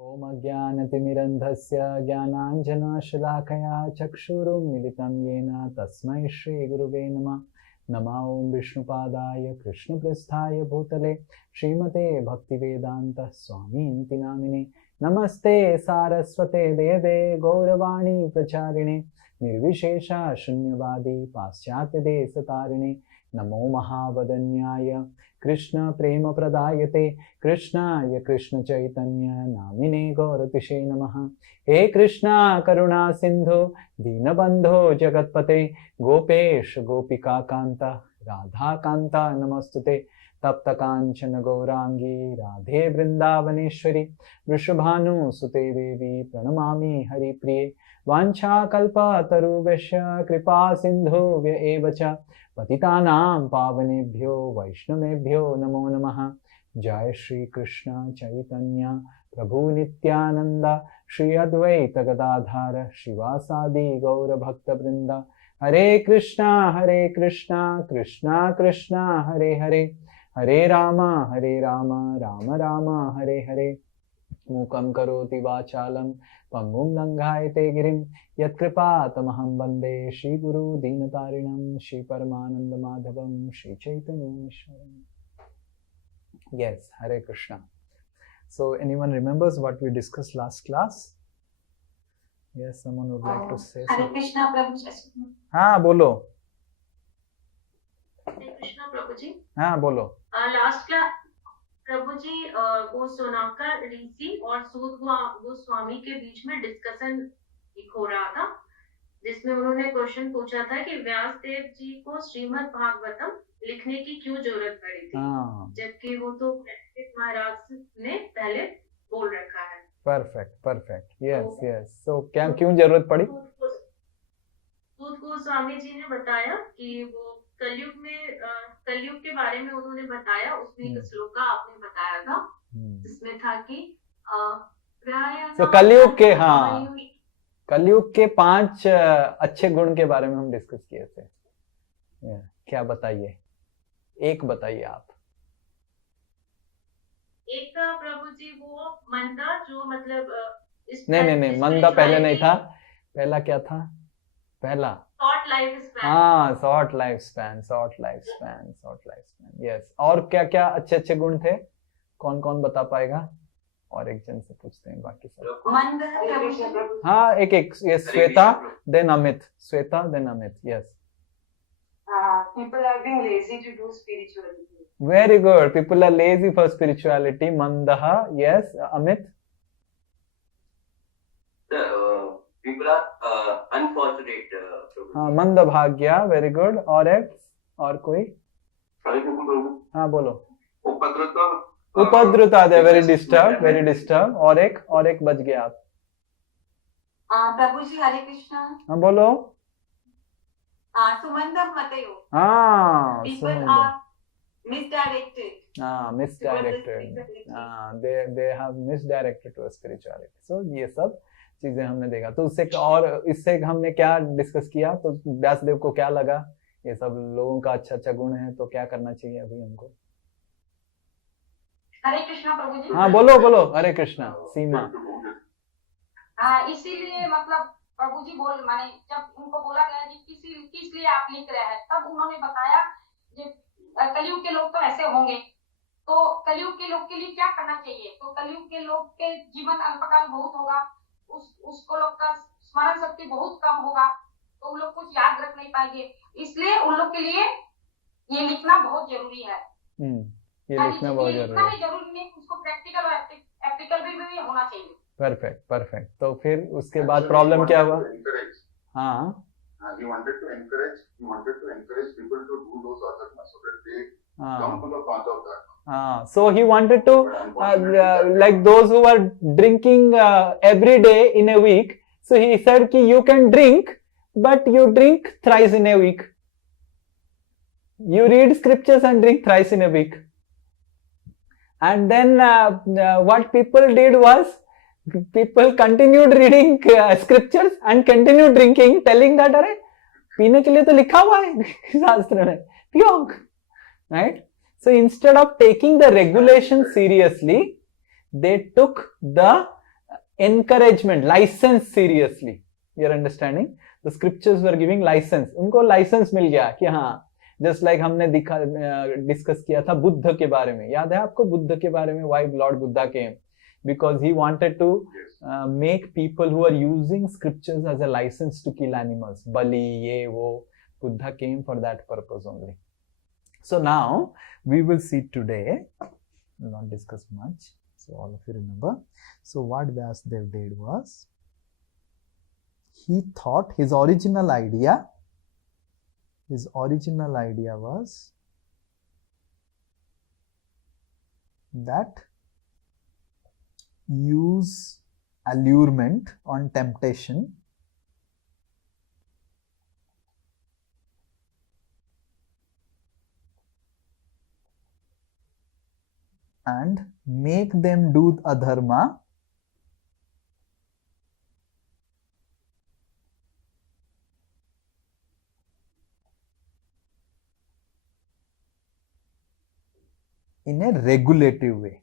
ओम अज्ञानतिमिरन्धस्य ज्ञानाञ्जनशलाकया चक्षुरुन्मिलितं येन तस्मै श्रीगुरुवे नमः। नमः ओं विष्णुपादाय कृष्णपृष्ठाय भूतले श्रीमते भक्तिवेदान्त स्वामीति नामिने। नमस्ते सारस्वते देवे गौरवाणी प्रचारिणे निर्विशेष शून्यवादी पाश्चात्य देशतारिणे। नमो महावदन्याय कृष्ण प्रेम प्रदायते कृष्णाय कृष्ण चैतन्य नामिने गौरतिशे नमः। हे कृष्णा करुणा सिंधु दीनबंधो जगतपते गोपेश गोपिका कांता राधा कांता नमस्तुते। तप्त कांचन गौरांगी राधे वृंदावनेश्वरी वृषभानुसुते देवी प्रणमामि हरिप्रिये। वाञ्छाकल्पतरुभ्यश्च कृपा सिन्धुभ्य एव च पतितानां पावनेभ्यो वैष्णवेभ्यो नमो नमः। जय श्री कृष्ण चैतन्य प्रभु नित्यानंद श्री अद्वैत गदाधर शिवासादि गौर भक्त वृंद। हरे कृष्णा कृष्णा कृष्णा हरे हरे हरे राम राम राम हरे हरे। मूकं करोति वाचालं पंगुं लंघायते गिरिं यत्कृपातमहं वन्दे श्रीगुरु दीनतारिणं श्रीपरमानन्दमाधवं श्रीचैतन्येश्वरम्। Yes, Hare Krishna. So anyone remembers what we discussed last class? Yes, someone would like to say Hare something. Krishna Prabhu ji. हाँ बोलो। Hare Krishna Prabhu ji. हाँ बोलो। लास्ट क्लास प्रभु जी वो सोनाकर ऋषि और सूत गोस्वामी के बीच में डिस्कशन हो रहा था, जिसमें उन्होंने क्वेश्चन पूछा था कि व्यास देव जी को श्रीमद् भागवतम लिखने की क्यों जरूरत पड़ी थी, जबकि वो तो महाराज ने पहले बोल रखा है। Perfect yes yes. सो क्या क्यों जरूरत पड़ी? सूत गोस्वामी जी ने बताया कि वो कलयुग के बारे में उन्होंने बताया, उसमें एक श्लोका आपने बताया था जिसमें था कि तो कलयुग के 5 अच्छे गुण के बारे में हम डिस्कस किए थे। क्या बताइए, एक बताइए आप। एक था प्रभु जी वो मंदा, जो मतलब नहीं मंदा पहले नहीं था। पहला क्या था? पहला शॉर्ट लाइफ स्पैन यस। और क्या क्या अच्छे अच्छे गुण थे? कौन कौन बता पाएगा? और एक जन से पूछते हैं, बाकी सब। हाँ एक ये Shweta then Amit, yes. People are being lazy to do spirituality. Very good. People are lazy for spirituality. Mandaha, yes. Amit? People are unfortunate. मंद भाग्या, वेरी गुड। और कोई? हाँ बोलो। उपद्रुता दे, वेरी डिस्टर्ब। और एक बच गया आप। प्रभु जी हरे कृष्णा। हाँ बोलो। सुमंदम मतयो। People are misdirected. They have misdirected to spirituality. So ये सब चीजें हमने देखा। तो इससे हमने क्या डिस्कस किया? तो व्यासदेव को क्या लगा ये सब लोगों का अच्छा गुण है, तो क्या करना चाहिए अभी हमको? हरे कृष्णा प्रभु जी। हाँ बोलो। हरे कृष्णा। सीमा। इसीलिए मतलब प्रभु जी माने जब उनको बोला गया कि किस लिए आप लिख रहे हैं, तब उन्होंने बताया कि कलयुग के लोग तो ऐसे होंगे, तो कलयुग के लोग के लिए क्या करना चाहिए? तो कलयुग के लोग के जीवन अल्पकाल बहुत होगा, उसको लोग का स्मरण शक्ति बहुत कम होगा, तो उन लोग कुछ याद रख नहीं पाएंगे, इसलिए उन लोग के लिए ये लिखना बहुत जरूरी है। ये लिखना बहुत जरूरी नहीं, उसको प्रैक्टिकल और एप्लीकल भी होना चाहिए। परफेक्ट। तो फिर उसके बाद प्रॉब्लम क्या हुआ? हाँ he wanted to encourage people to do those asana so that they come to the path of dharma. So he wanted to like those who are drinking every day in a week, so he said ki you can drink, but you drink thrice in a week. You read scriptures and drink thrice in a week. And then what people did was people continued reading scriptures and continued drinking, telling that अरे पीने के लिए तो लिखा हुआ है शास्त्र में, पियो, right? So instead of taking the regulation seriously, they took the encouragement, license seriously. You're understanding? The scriptures were giving license. उनको license मिल गया कि हाँ, just like हमने discuss किया था बुद्ध के बारे में. याद है आपको बुद्ध के बारे में? Why Lord Buddha came? Because he wanted to make people who are using scriptures as a license to kill animals. Bali, ye, wo. Buddha came for that purpose only. So now we will see today. We'll not discuss much. So all of you remember. So what Vyasadeva did was, he thought his original idea was that use allurement on temptation and make them do adharma in a regulative way.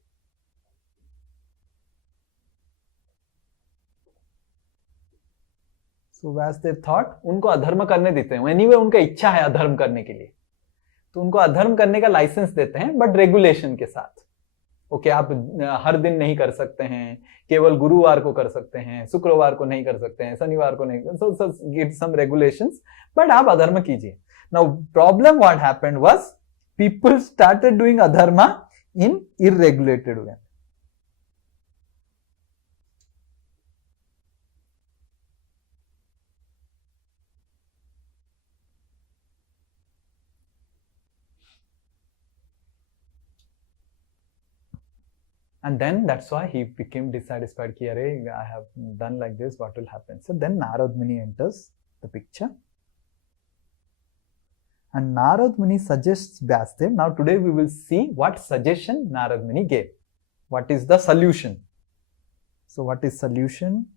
So Vyasadeva thought, उनको अधर्म करने देते हैं. Anyway, उनका इच्छा है अधर्म करने के लिए, तो उनको अधर्म करने का लाइसेंस देते हैं, बट रेगुलेशन के साथ. ओके, आप हर दिन नहीं कर सकते हैं, केवल गुरुवार को कर सकते हैं, शुक्रवार को नहीं कर सकते हैं, शनिवार को नहीं. So give some regulations, but आप अधर्म कीजिए. Now problem what happened was, people started doing adharma in irregulated way. And then that's why he became dissatisfied. I have done like this, what will happen? So then Narada Muni enters the picture. And Narada Muni suggests Vyasadeva. Now today we will see what suggestion Narada Muni gave. What is the solution? So what is solution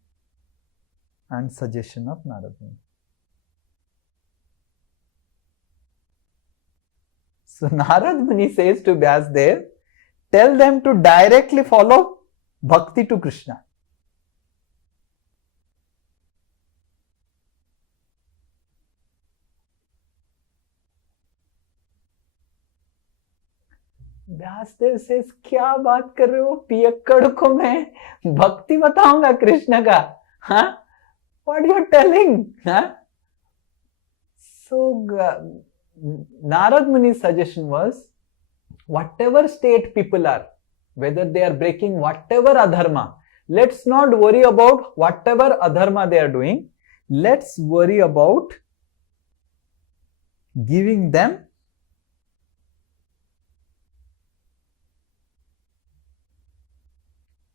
and suggestion of Narada Muni? So Narada Muni says to Vyasadeva, tell them to directly follow bhakti to Krishna. Vyasdev says, क्या बात कर रहे हो पियक्कड़ को मैं भक्ति बताऊंगा कृष्ण का? हाँ, what you are telling? हाँ? So Narada Muni's suggestion was, whatever state people are, whether they are breaking whatever adharma, let's not worry about whatever adharma they are doing. Let's worry about giving them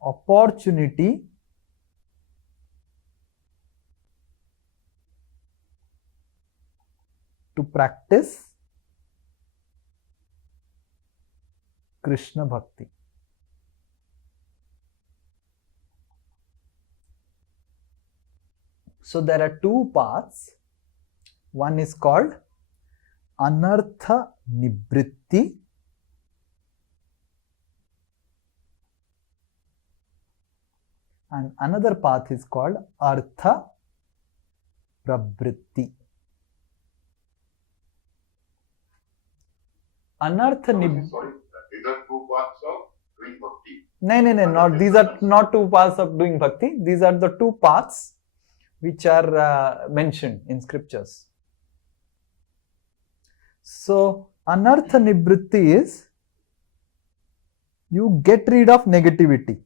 opportunity to practice Krishna Bhakti. So there are two paths. One is called Anartha Nibritti and another path is called Artha Pravritti. Anartha Nibritti. Sorry, these are two parts of doing bhakti. No, not these are not two paths of doing bhakti. These are the two paths which are mentioned in scriptures. So Anartha Nibritti is you get rid of negativity.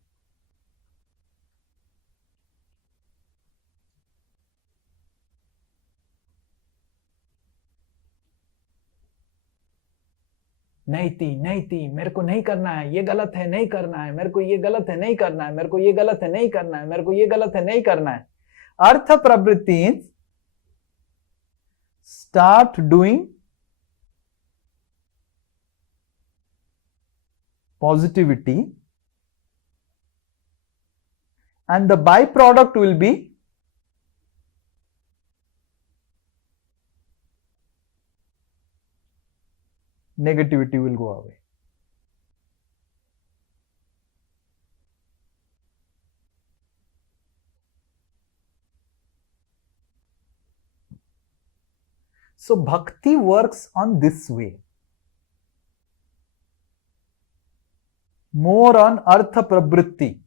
नहीं थी, मेरे को नहीं करना है, ये गलत है, नहीं करना है, मेरे को ये गलत है, नहीं करना है, मेरे को ये गलत है, नहीं करना है, मेरे को ये गलत है, नहीं करना है. Artha Pravritti start doing positivity and the byproduct will be negativity will go away. So bhakti works on this way. More on artha pravritti.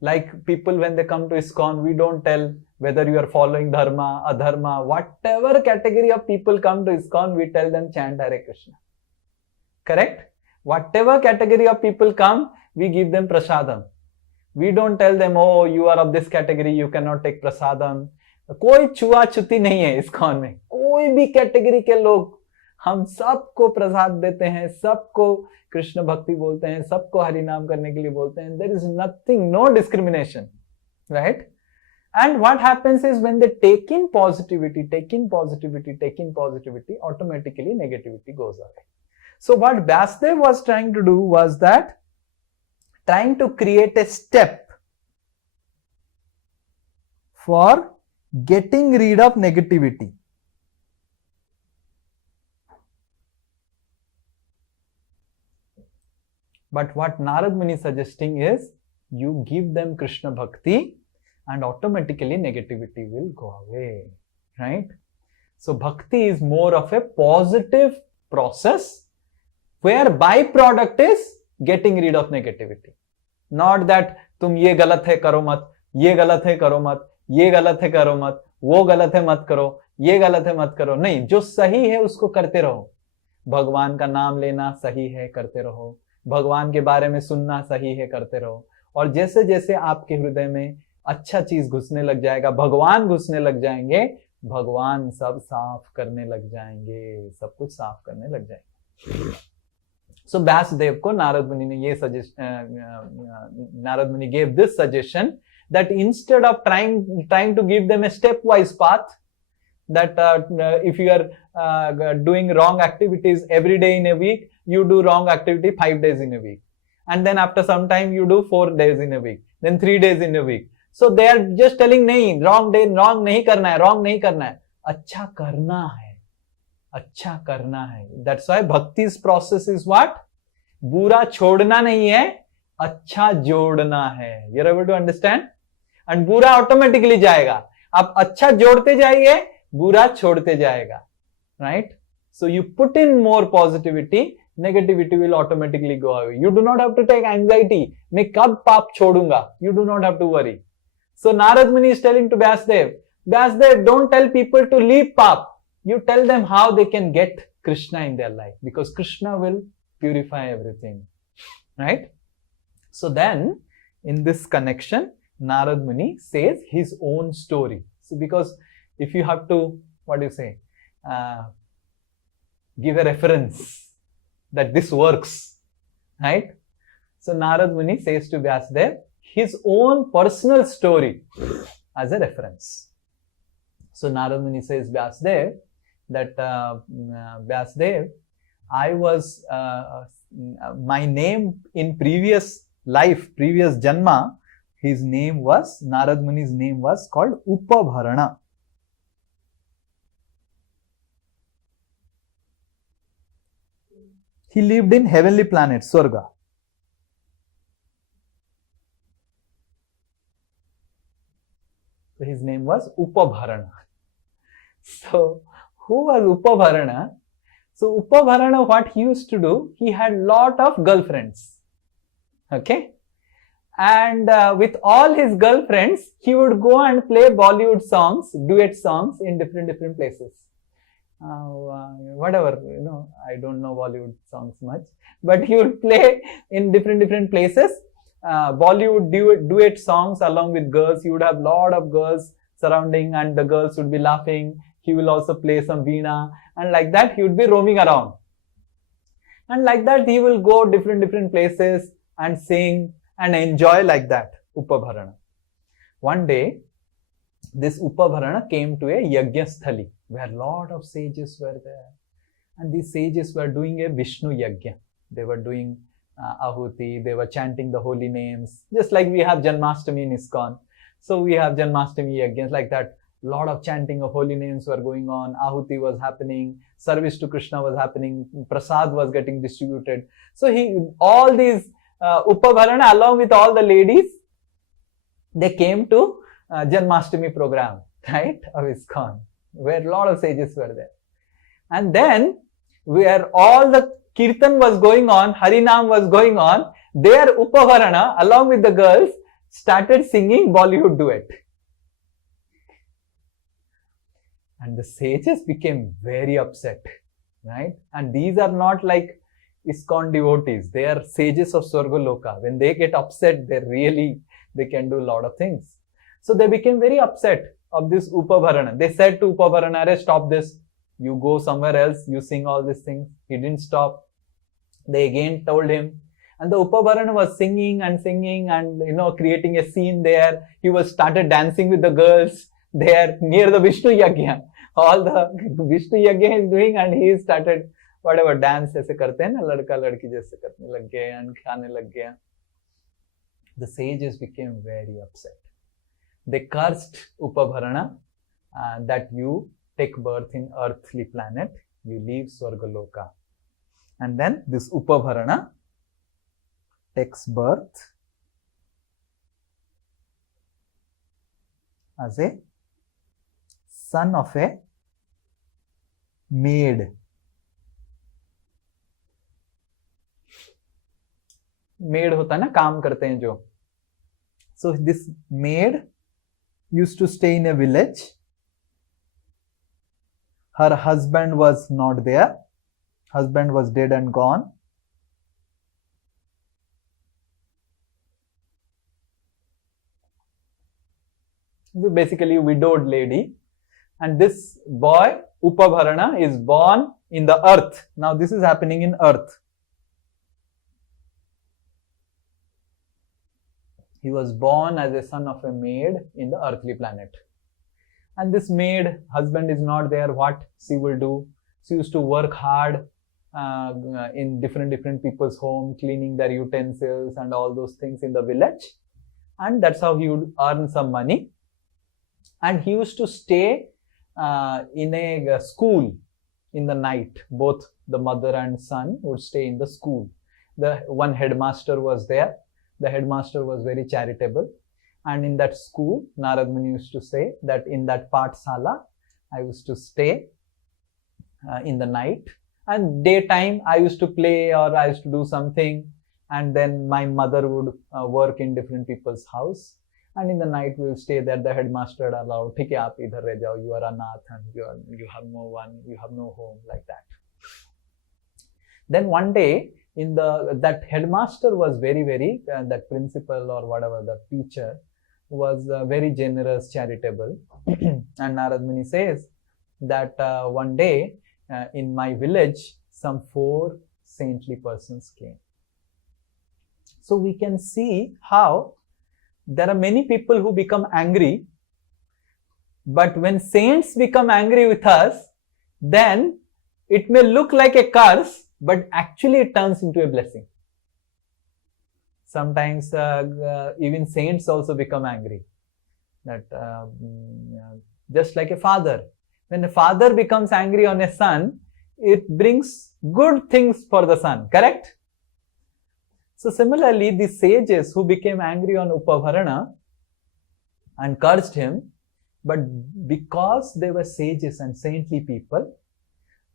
Like people when they come to ISKCON, we don't tell whether you are following dharma, adharma, whatever category of people come to ISKCON, we tell them chant Hare Krishna. Correct? Whatever category of people come, we give them prasadam. We don't tell them, oh, you are of this category, you cannot take prasadam. कोई छुआछूती नहीं है ISKCON में. कोई भी category के लोग, हम सबको प्रसाद देते हैं, सबको कृष्ण भक्ति बोलते हैं, सबको हरि नाम करने के लिए बोलते हैं. There is nothing, no discrimination, right? And what happens is when they take in positivity, automatically negativity goes away. So what Vyasdev was trying to do was that, trying to create a step for getting rid of negativity. But what Narad Muni is suggesting is, you give them Krishna Bhakti and automatically negativity will go away, right? So Bhakti is more of a positive process where byproduct is getting rid of negativity. Not that तुम ये गलत है करो मत, ये गलत है करो मत, ये गलत है करो मत, वो गलत है मत करो, ये गलत है मत करो. नहीं, जो सही है उसको करते रहो. भगवान का नाम लेना सही है, करते रहो. भगवान के बारे में सुनना सही है, करते रहो. और जैसे जैसे आपके हृदय में अच्छा चीज घुसने लग जाएगा, भगवान घुसने लग जाएंगे, भगवान सब साफ करने लग जाएंगे, सब कुछ साफ करने लग जाएंगे. So Vyasdev को नारद मुनि ने ये नारद मुनि gave this suggestion that instead of trying to give them a stepwise path, that if you are doing wrong activities every day in a week, you do wrong activity 5 days in a week, and then after some time you do 4 days in a week, then 3 days in a week. So they are just telling नहीं, wrong नहीं करना है, wrong नहीं करना है, अच्छा करना है, अच्छा करना है. That's why bhakti's process is what? बुरा छोड़ना नहीं है, अच्छा जोड़ना है. You're able to understand? And बुरा ऑटोमेटिकली जाएगा. आप अच्छा जोड़ते जाइए, बुरा छोड़ते जाएगा, right? So you put in more positivity, negativity will automatically go away. You do not have to take anxiety. मैं कब पाप छोड़ूंगा? You do not have to worry. So Narad Muni is telling to Vyasdev, don't tell people to leave pap. You tell them how they can get Krishna in their life, because Krishna will purify everything, right? So then, in this connection, Narad Muni says his own story. So because if you have to, give a reference that this works, right? So Narad Muni says to Vyasdev his own personal story as a reference. So Narad Muni says Vyasdev that Vyasdev, I was my name in previous life, previous janma, his name was, Narad Muni's name was called Upabharana. He lived in heavenly planet, Swarga. So his name was Upabharana. So who was Upabharana? So Upabharana, what he used to do, he had lot of girlfriends. Okay? And with all his girlfriends, he would go and play Bollywood songs, duet songs in different places. Whatever, I don't know Bollywood songs much, but he would play in different places, Bollywood duet songs along with girls. He would have lot of girls surrounding and the girls would be laughing. He will also play some veena, and like that he would be roaming around. And like that he will go different places and sing and enjoy like that, Upabharana. One day, this Upabharana came to a Yajna-sthali, where lot of sages were there. And these sages were doing a Vishnu Yajna. They were doing Ahuti, they were chanting the holy names, just like we have Janmashtami in ISKCON. So we have Janmashtami Yajnas like that. Lot of chanting of holy names were going on, Ahuti was happening, service to Krishna was happening, Prasad was getting distributed. So all these Upabharana along with all the ladies, they came to Janmashtami program, right, of ISKCON, where a lot of sages were there. And then where all the kirtan was going on, Harinam was going on, their Upavarana along with the girls started singing Bollywood duet. And the sages became very upset, right? And these are not like ISKCON devotees. They are sages of Swargaloka. When they get upset, they can do a lot of things. So they became very upset of this Upavarana. They said to Upavarana, "Arey, stop this. You go somewhere else. You sing all these things." He didn't stop. They again told him. And the Upavarana was singing and creating a scene there. He was started dancing with the girls there near the Vishnu Yajna. All the Vishnu Yajna is doing, and he started whatever dance ऐसे करते हैं ना, लड़का लड़की जैसे करने लग गए and खाने लग गया. The sages became very upset. They cursed Upavarana that you take birth in earthly planet, you leave Swargaloka. And then this Upavarana takes birth as a son of a maid. Maid होता है ना, काम करते हैं जो. So this maid used to stay in a village. Her husband was not there. Husband was dead and gone. So basically a widowed lady. And this boy, Upavarana, is born in the earth. Now this is happening in earth. He was born as a son of a maid in the earthly planet. And this maid, husband is not there, what she will do? She used to work hard in different people's home, cleaning their utensils and all those things in the village. And that's how he would earn some money. And he used to stay in a school in the night. Both the mother and son would stay in the school. The one headmaster was there. The headmaster was very charitable. And in that school, Narada Muni used to say that in that Pathsala, I used to stay in the night. And daytime, I used to play or I used to do something. And then my mother would work in different people's house. And in the night, we will stay there. The headmaster would allow, "Theek hai, aap idhar reh jao, you are anath and you have no one, you have no home," like that. Then one day, that headmaster was very, that principal or whatever, the teacher was very generous, charitable. And Narada Muni says that one day in my village, some 4 saintly persons came. So we can see how there are many people who become angry, but when saints become angry with us, then it may look like a curse, but actually it turns into a blessing. Sometimes even saints also become angry. That just like a father. When a father becomes angry on a son, it brings good things for the son, correct? So similarly, the sages who became angry on Upavarana and cursed him, but because they were sages and saintly people,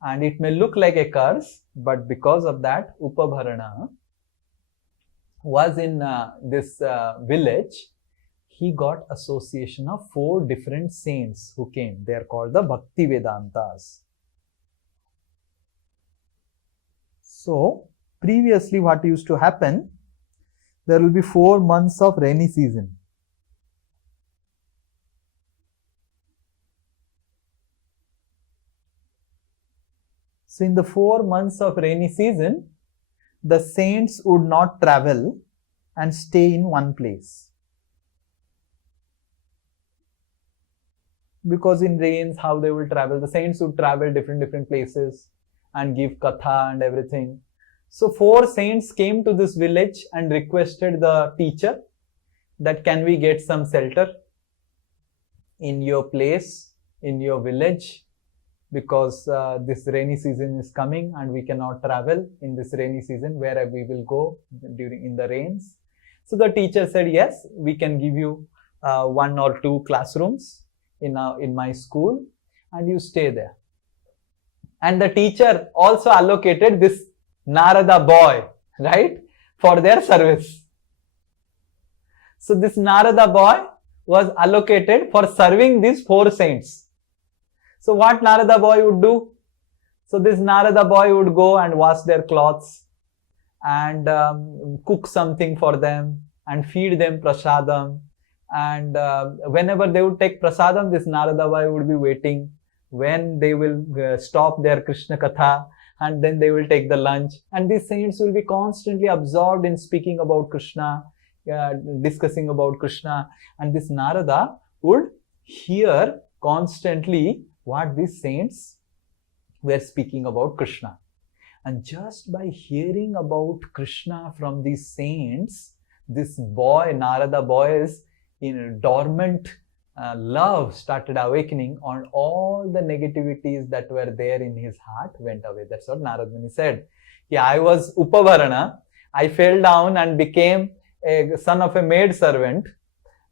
and it may look like a curse, but because of that, Upavarana was in this village. He got association of 4 different saints who came. They are called the Bhakti Vedantas. So, previously what used to happen, there will be 4 months of rainy season. So in the 4 months of rainy season, the saints would not travel and stay in one place. Because in rains, how they will travel? The saints would travel different places and give katha and everything. So 4 saints came to this village and requested the teacher that can we get some shelter in your place, in your village, because this rainy season is coming and we cannot travel in this rainy season. Where we will go in the rains? So the teacher said, yes, we can give you 1 or 2 classrooms in my school and you stay there. And the teacher also allocated this Narada boy, right, for their service. So this Narada boy was allocated for serving these 4 saints. So what Narada boy would do? So this Narada boy would go and wash their clothes and cook something for them and feed them prasadam. And whenever they would take prasadam, this Narada boy would be waiting when they will stop their Krishna Katha, and then they will take the lunch. And these saints will be constantly absorbed in speaking about Krishna, discussing about Krishna. And this Narada would hear constantly what these saints were speaking about Krishna. And just by hearing about Krishna from these saints, this boy, Narada boy's in dormant love started awakening, on all the negativities that were there in his heart went away. That's what Narada Muni said. Yeah, I was Upavarana. I fell down and became a son of a maid servant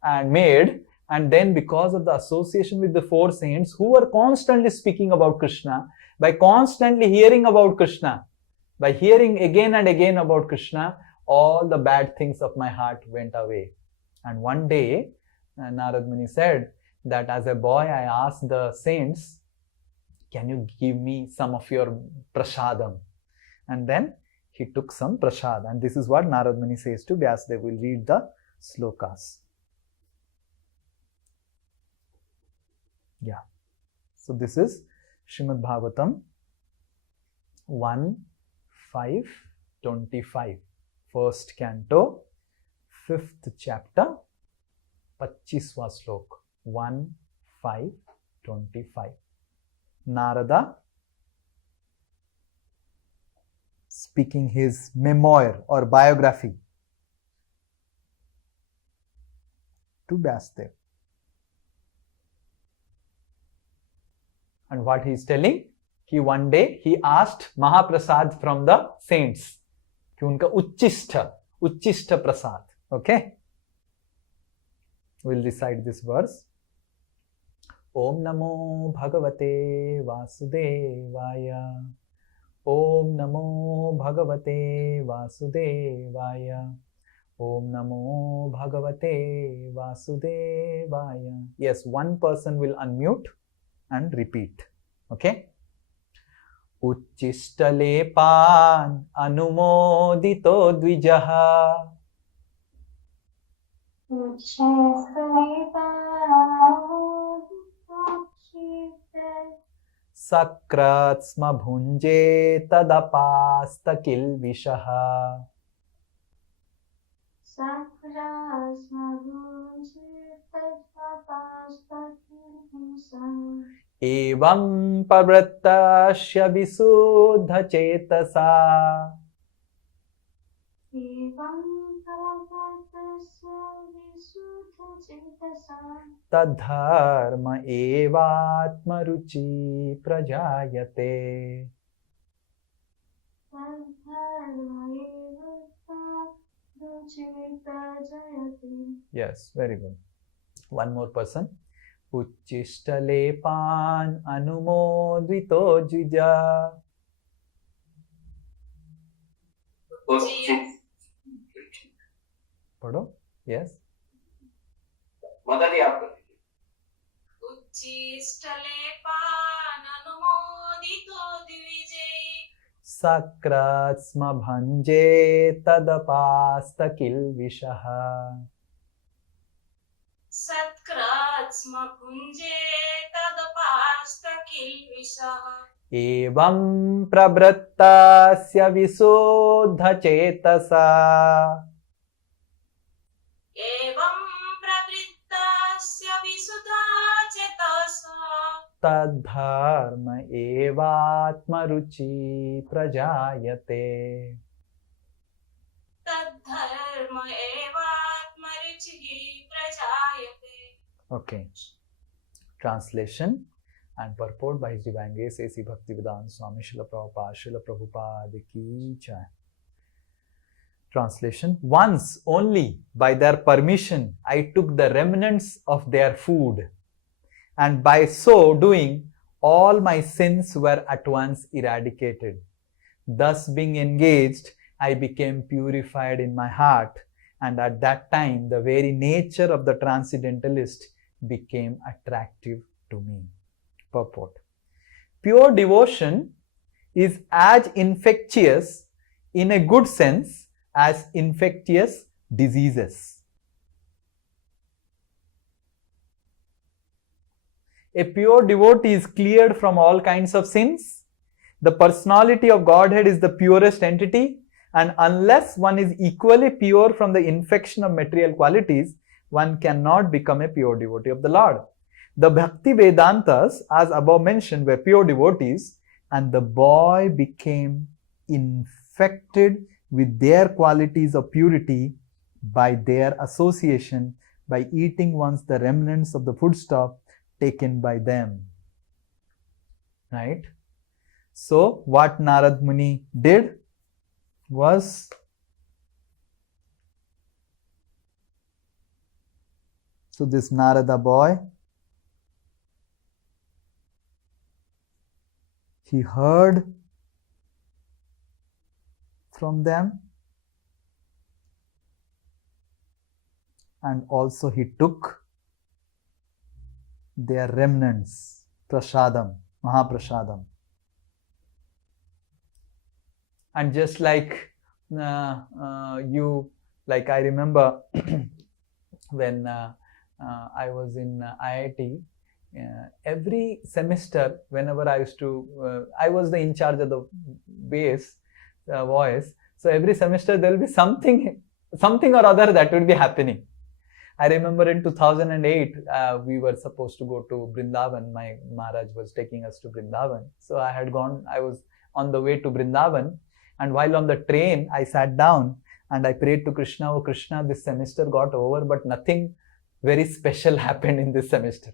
and maid. And then because of the association with the 4 saints who were constantly speaking about Krishna, by constantly hearing about Krishna, by hearing again and again about Krishna, all the bad things of my heart went away. And one day, Narada Muni said that as a boy, I asked the saints, can you give me some of your prasadam? And then he took some prasad. And this is what Narada Muni says to Vyasadeva. We'll read the slokas. Yeah. So this is Srimad Bhagavatam 1:5-25. First canto, 5th chapter, 25वां श्लोक 1:5-25. Narada speaking his memoir or biography to Vyasadeva. And what he is telling, one day he asked Mahaprasad from the saints, कि उनका उच्चिष्ठ prasad. Okay, we'll recite this verse. Om Namo Bhagavate Vasudevaya. Om Namo Bhagavate Vasudevaya. Om Namo Bhagavate Vasudevaya. Yes, one person will unmute and repeat. Okay. Uchistalepan anumodito dvijaha. Sakratsma bhunje tadapasta kilvishaha. Evam pavrattasya visuddha cetasa. Tadharma evatma ruchi prajayate. Yes, very good. One more person. Uchistalepan anumodvito jija. पढ़ो. Yes. मदद ही आप कर दीजिए. उच्चिष्टलेपान अनुमोदितो द्विजै. Sakratsma bhanje tadapasta kilvishaha. सत्कृत्स्म पुञ्जे तदपास्त किल्बिषः. Evam pravrattasya visuddha cetasa. एवं प्रवृत्तस्य विशुद्धा चेतसा. Tadharma evatma ruchi prajayate. तद्धर्म एवात्मरुचिः प्रजायते. Okay. Translation and purport by His Divine Grace A.C. Bhaktivedanta Swami Srila Prabhupada ki jai. Translation. Once only by their permission I took the remnants of their food, and by so doing all my sins were at once eradicated. Thus being engaged, I became purified in my heart, and at that time the very nature of the transcendentalist became attractive to me. Purport. Pure devotion is as infectious in a good sense as infectious diseases. A pure devotee is cleared from all kinds of sins. The personality of Godhead is the purest entity, and unless one is equally pure from the infection of material qualities, one cannot become a pure devotee of the Lord. The Bhakti Vedantas, as above mentioned, were pure devotees, and the boy became infected with their qualities of purity by their association, by eating once the remnants of the foodstuff taken by them. Right? So, what Narad Muni did was this Narada boy, he heard from them, and also he took their remnants, prasadam, mahaprasadam. And just like I remember when I was in IIT, every semester, whenever I used to, I was the in charge of the bass, voice. So every semester there will be something or other that will be happening. I remember in 2008, we were supposed to go to Brindavan. My Maharaj was taking us to Brindavan. So I was on the way to Brindavan. And while on the train, I sat down and I prayed to Krishna, "Oh Krishna, this semester got over, but nothing very special happened in this semester.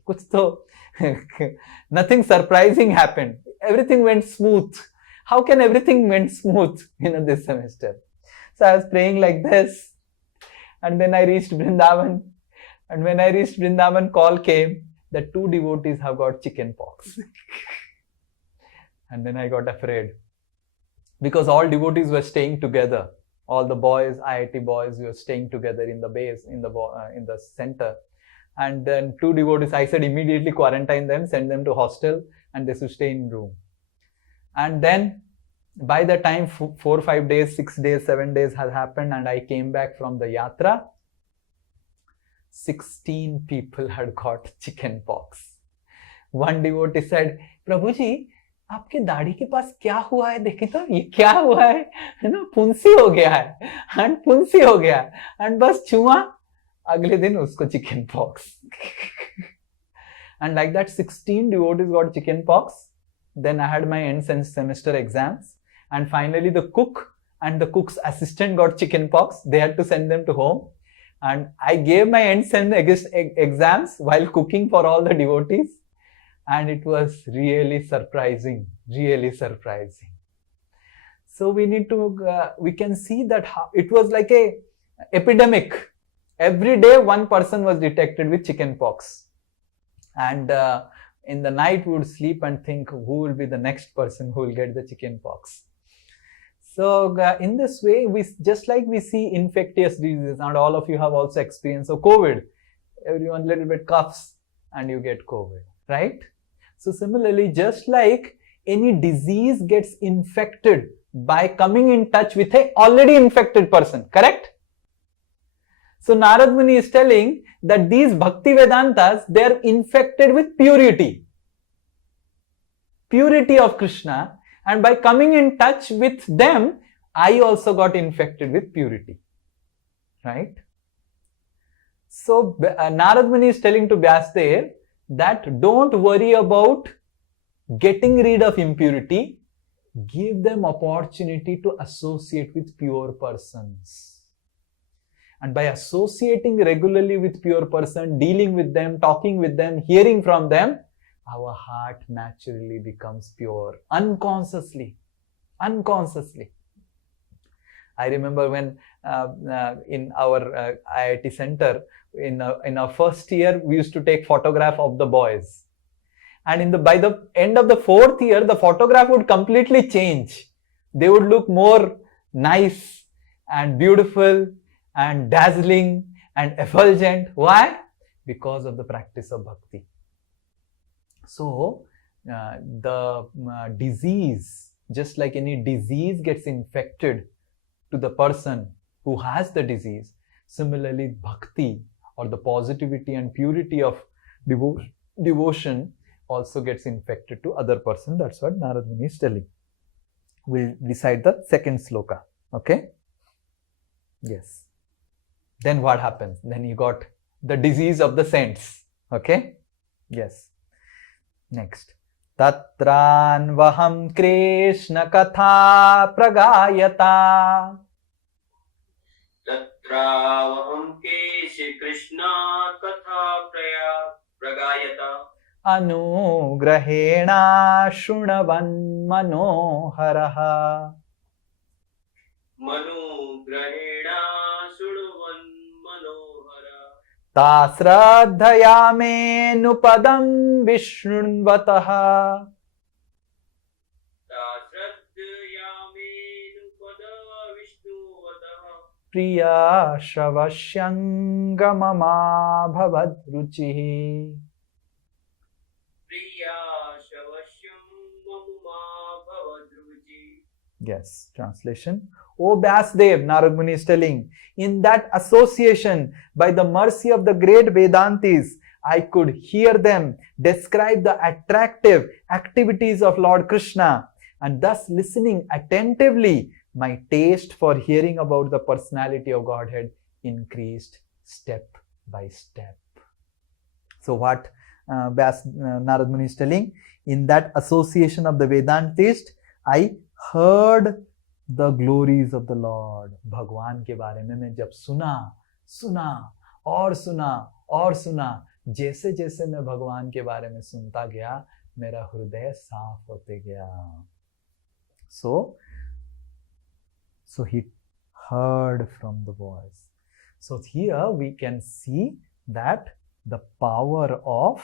Nothing surprising happened. Everything went smooth. How can everything went smooth this semester?" So I was praying like this. And then I reached Brindavan. And when I reached Brindavan, call came that 2 devotees have got chicken pox. And then I got afraid. Because all devotees were staying together. All the boys, IIT boys, were staying together in the base, in the center. And then 2 devotees, I said immediately quarantine them, send them to hostel, and they should stay in room. And then by the time 4, 5 days, 6 days, 7 days has happened, and I came back from the yatra, 16 people had got chicken pox. One devotee said, "Prabhuji, आपके दाढ़ी के पास क्या हुआ है? देखें तो ये क्या हुआ है ना, फुंसी हो गया है, एंड फुंसी हो गया एंड बस छुआ, अगले दिन उसको chicken pox." And like that, 16 devotees got chicken pox. Then I had my end semester exams, and finally the cook and the cook's assistant got chicken pox. They had to send them to home, and I gave my end sem exams while cooking for all the devotees. And it was really surprising, really surprising. So we need to, we can see that it was like a epidemic. Every day one person was detected with chicken pox. And in the night we would sleep and think, who will be the next person who will get the chicken pox? So in this way, just like we see infectious diseases, and all of you have also experienced of COVID. Everyone little bit coughs and you get COVID, right? So similarly, just like any disease gets infected by coming in touch with a already infected person, correct? So Narad Muni is telling that these Bhakti Vedantas, they are infected with purity. Purity of Krishna. And by coming in touch with them, I also got infected with purity. Right? So Narad Muni is telling to Vyasdev that don't worry about getting rid of impurity. Give them opportunity to associate with pure persons. And by associating regularly with pure person, dealing with them, talking with them, hearing from them, our heart naturally becomes pure, unconsciously. Unconsciously. I remember when in our IIT center, in our first year, we used to take photograph of the boys. And by the end of the 4th year, the photograph would completely change. They would look more nice and beautiful and dazzling and effulgent. Why? Because of the practice of bhakti. So, the disease, just like any disease gets infected to the person who has the disease, similarly bhakti or the positivity and purity of devotion also gets infected to other person. That's what Narad Muni is telling. We'll recite the second sloka. Okay? Yes. Then what happens? Then you got the disease of the saints. Okay? Yes. Next. Tatran vaham Krishna katha pragayata. तत्रावहं केशि कृष्णा कथा प्रगायता अनुग्रहेणा शृण्वन् मनोहरः. मनुग्रहेणा शृण्वन् मनोहरा ताश्रद्धया मेऽनुपदं विशृण्वतः. प्रिया श्रवस्यङ्गममाभवद्रुचिः. Yes, translation. O Vyasdev, Narad Muni is telling, in that association, by the mercy of the great Vedantis, I could hear them describe the attractive activities of Lord Krishna, and thus listening attentively, my taste for hearing about the personality of Godhead increased step by step. So what Narad Muni is telling, in that association of the Vedantist, I heard the glories of the Lord. भगवान के बारे में मैं जब सुना और सुना, जैसे जैसे मैं भगवान के बारे में सुनता गया, मेरा हृदय साफ होते गया. So he heard from the voice. So here we can see that the power of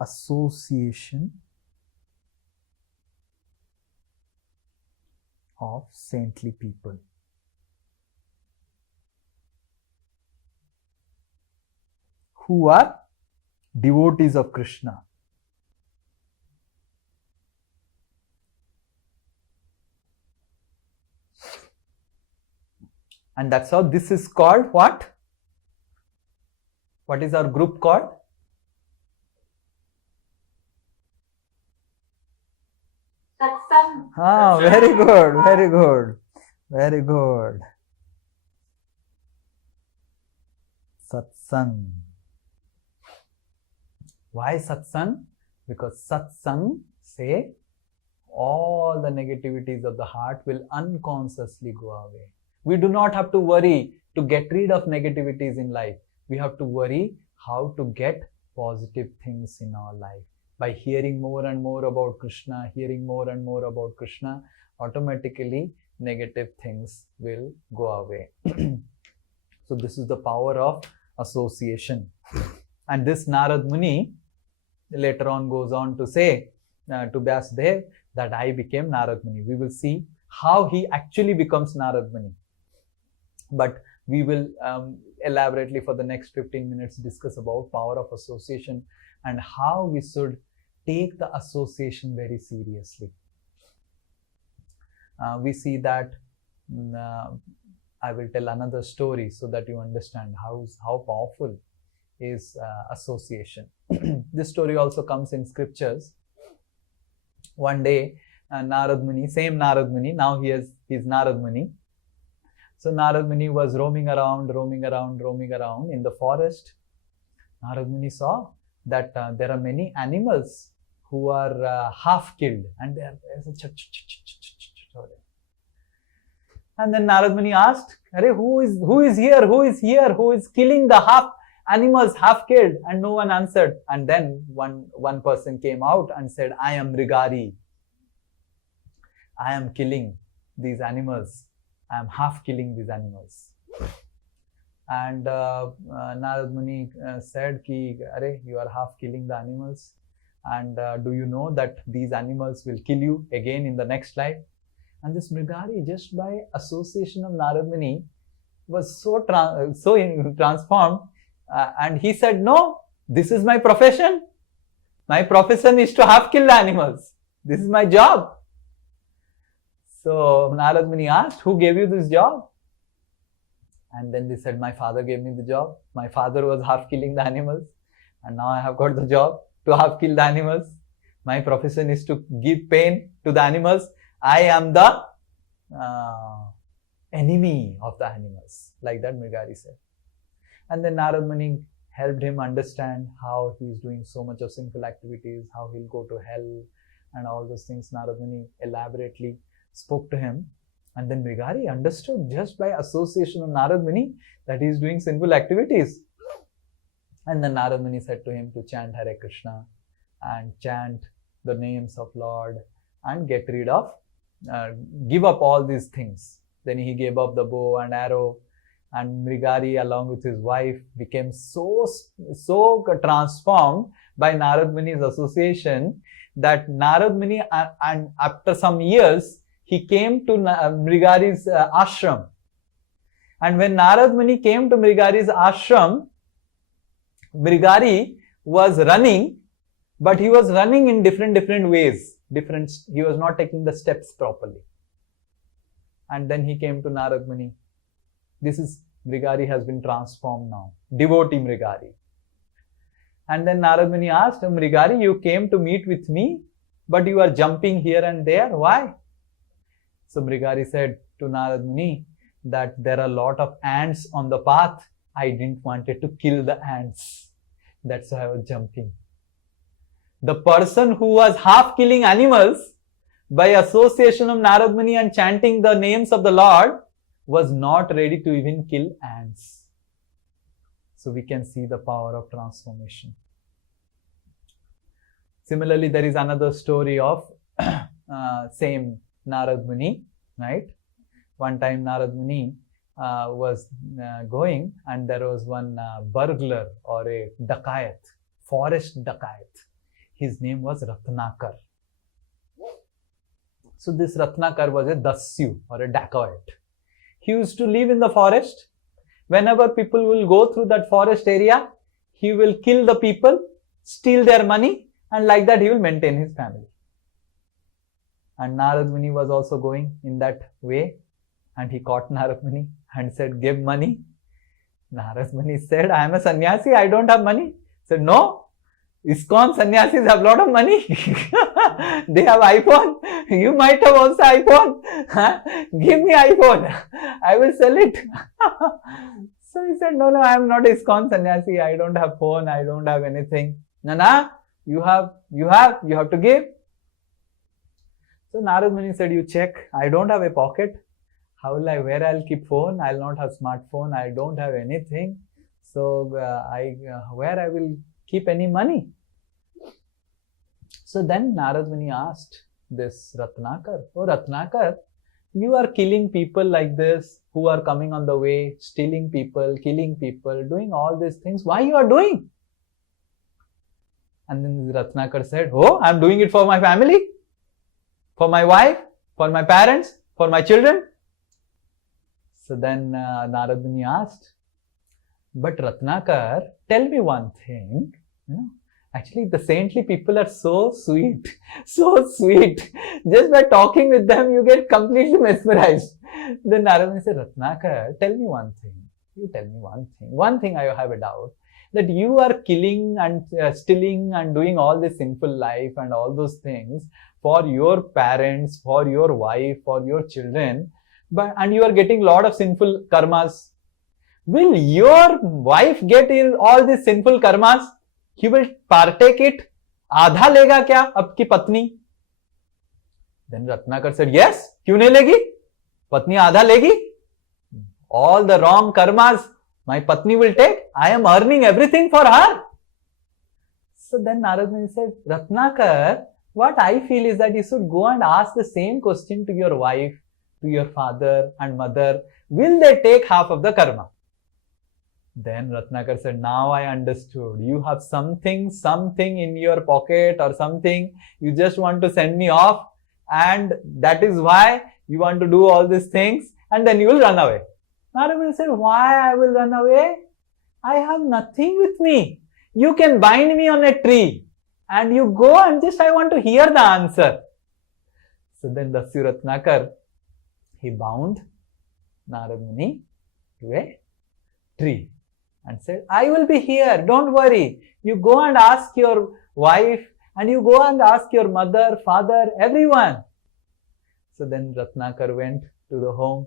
association of saintly people. Who are devotees of Krishna. And that's how this is called what? What is our group called? Satsang. Ah, very good, very good, very good. Satsang. Why satsang? Because satsang say all the negativities of the heart will unconsciously go away. We do not have to worry to get rid of negativities in life. We have to worry how to get positive things in our life. By hearing more and more about Krishna, automatically negative things will go away. So this is the power of association. And this Narad Muni later on goes on to say to Vyasdev that I became Narad Muni. We will see how he actually becomes Narad Muni. But we will elaborately for the next 15 minutes discuss about power of association and how we should take the association very seriously. We see that I will tell another story so that you understand how powerful is association. This story also comes in scriptures. One day, Narad Muni, same Narad Muni, now he's Narad Muni. So Narad Muni was roaming around in the forest. Narad Muni saw that there are many animals who are half killed, and there's a and then Narad Muni asked, who is here? Who is killing the animals half killed? And no one answered. And then one person came out and said, I am Mrigari. I am killing these animals. I am half killing these animals. And Narad Muni said ki, "Arey, you are half killing the animals, and do you know that these animals will kill you again in the next life?" And this Mrigari, just by association of Narad Muni, was so transformed, and he said, "No, this is my profession. My profession is to half kill the animals. This is my job." So Narad Muni asked, "Who gave you this job?" And then they said, "My father gave me the job. My father was half killing the animals, and now I have got the job to half kill the animals. My profession is to give pain to the animals. I am the enemy of the animals." Like that Mrigari said. And then Narad Muni helped him understand how he is doing so much of sinful activities, how he'll go to hell, and all those things. Narad Muni elaborately spoke to him. And then Mrigari understood just by association of Narad Muni that he is doing sinful activities. And then Narad Muni said to him to chant Hare Krishna and chant the names of Lord and get rid of, give up all these things. Then he gave up the bow and arrow, and Mrigari along with his wife became so transformed by Narad Muni's association that Narad Muni, and after some years, he came to Mrigari's ashram. And when Narad Muni came to Mrigari's ashram, Mrigari was running, but he was running in different ways. He was not taking the steps properly. And then he came to Narad Muni. This is, Mrigari has been transformed now. Devotee Mrigari. And then Narad Muni asked him, "Mrigari, you came to meet with me, but you are jumping here and there. Why?" So Mrigari said to Narad Muni that there are a lot of ants on the path. I didn't want to kill the ants. That's why I was jumping. The person who was half killing animals by association of Narad Muni and chanting the names of the Lord was not ready to even kill ants. So we can see the power of transformation. Similarly, there is another story of same Narad Muni, right? One time Narad Muni was going, and there was one burglar or a dacoit, forest dacoit. His name was Ratnakar. So this Ratnakar was a dasyu or a dacoit. He used to live in the forest. Whenever people will go through that forest area, he will kill the people, steal their money, and like that he will maintain his family. And Narad Muni was also going in that way, and he caught Narad Muni and said, "Give money." Narad Muni said, "I am a sannyasi, I don't have money." He said, "No, ISKCON sannyasis have a lot of money. They have iPhone. You might have also iPhone. Give me iPhone. I will sell it." So he said, no, I am not ISKCON sannyasi. I don't have phone. I don't have anything. No, you have to give. So Narad Muni said, "You check. I don't have a pocket. Where I'll keep phone? I'll not have smartphone. I don't have anything. So where I will keep any money?" So then Narad Muni asked this Ratnakar, "Oh Ratnakar, you are killing people like this who are coming on the way, stealing people, killing people, doing all these things. Why you are doing?" And then Ratnakar said, "Oh, I am doing it for my family, for my wife, for my parents, for my children." So then Narad Muni asked, "But Ratnakar, tell me one thing. Actually, the saintly people are so sweet, so sweet. Just by talking with them, you get completely mesmerized." Then Narad Muni said, "Ratnakar, tell me one thing. You tell me one thing. One thing I have a doubt, that you are killing and stealing and doing all this sinful life and all those things for your parents, for your wife, for your children, and you are getting a lot of sinful karmas. Will your wife get in all these sinful karmas? He will partake it. आधा लेगा क्या आपकी पत्नी?" Then Ratnakar said, "Yes, क्यों नहीं लेगी? पत्नी आधा लेगी. All the wrong karmas my patni will take. I am earning everything for her." So then Narad Muni said, "Ratnakar, what I feel is that you should go and ask the same question to your wife, to your father and mother. Will they take half of the karma?" Then Ratnakar said, now I understood. You have something in your pocket or something. You just want to send me off, and that is why you want to do all these things, and then you will run away. Narada said, why I will run away? I have nothing with me. You can bind me on a tree and you go and just I want to hear the answer. So then Dasyu Ratnakar, he bound Narada Muni to a tree and said, I will be here, don't worry. You go and ask your wife and you go and ask your mother, father, everyone. So then Ratnakar went to the home,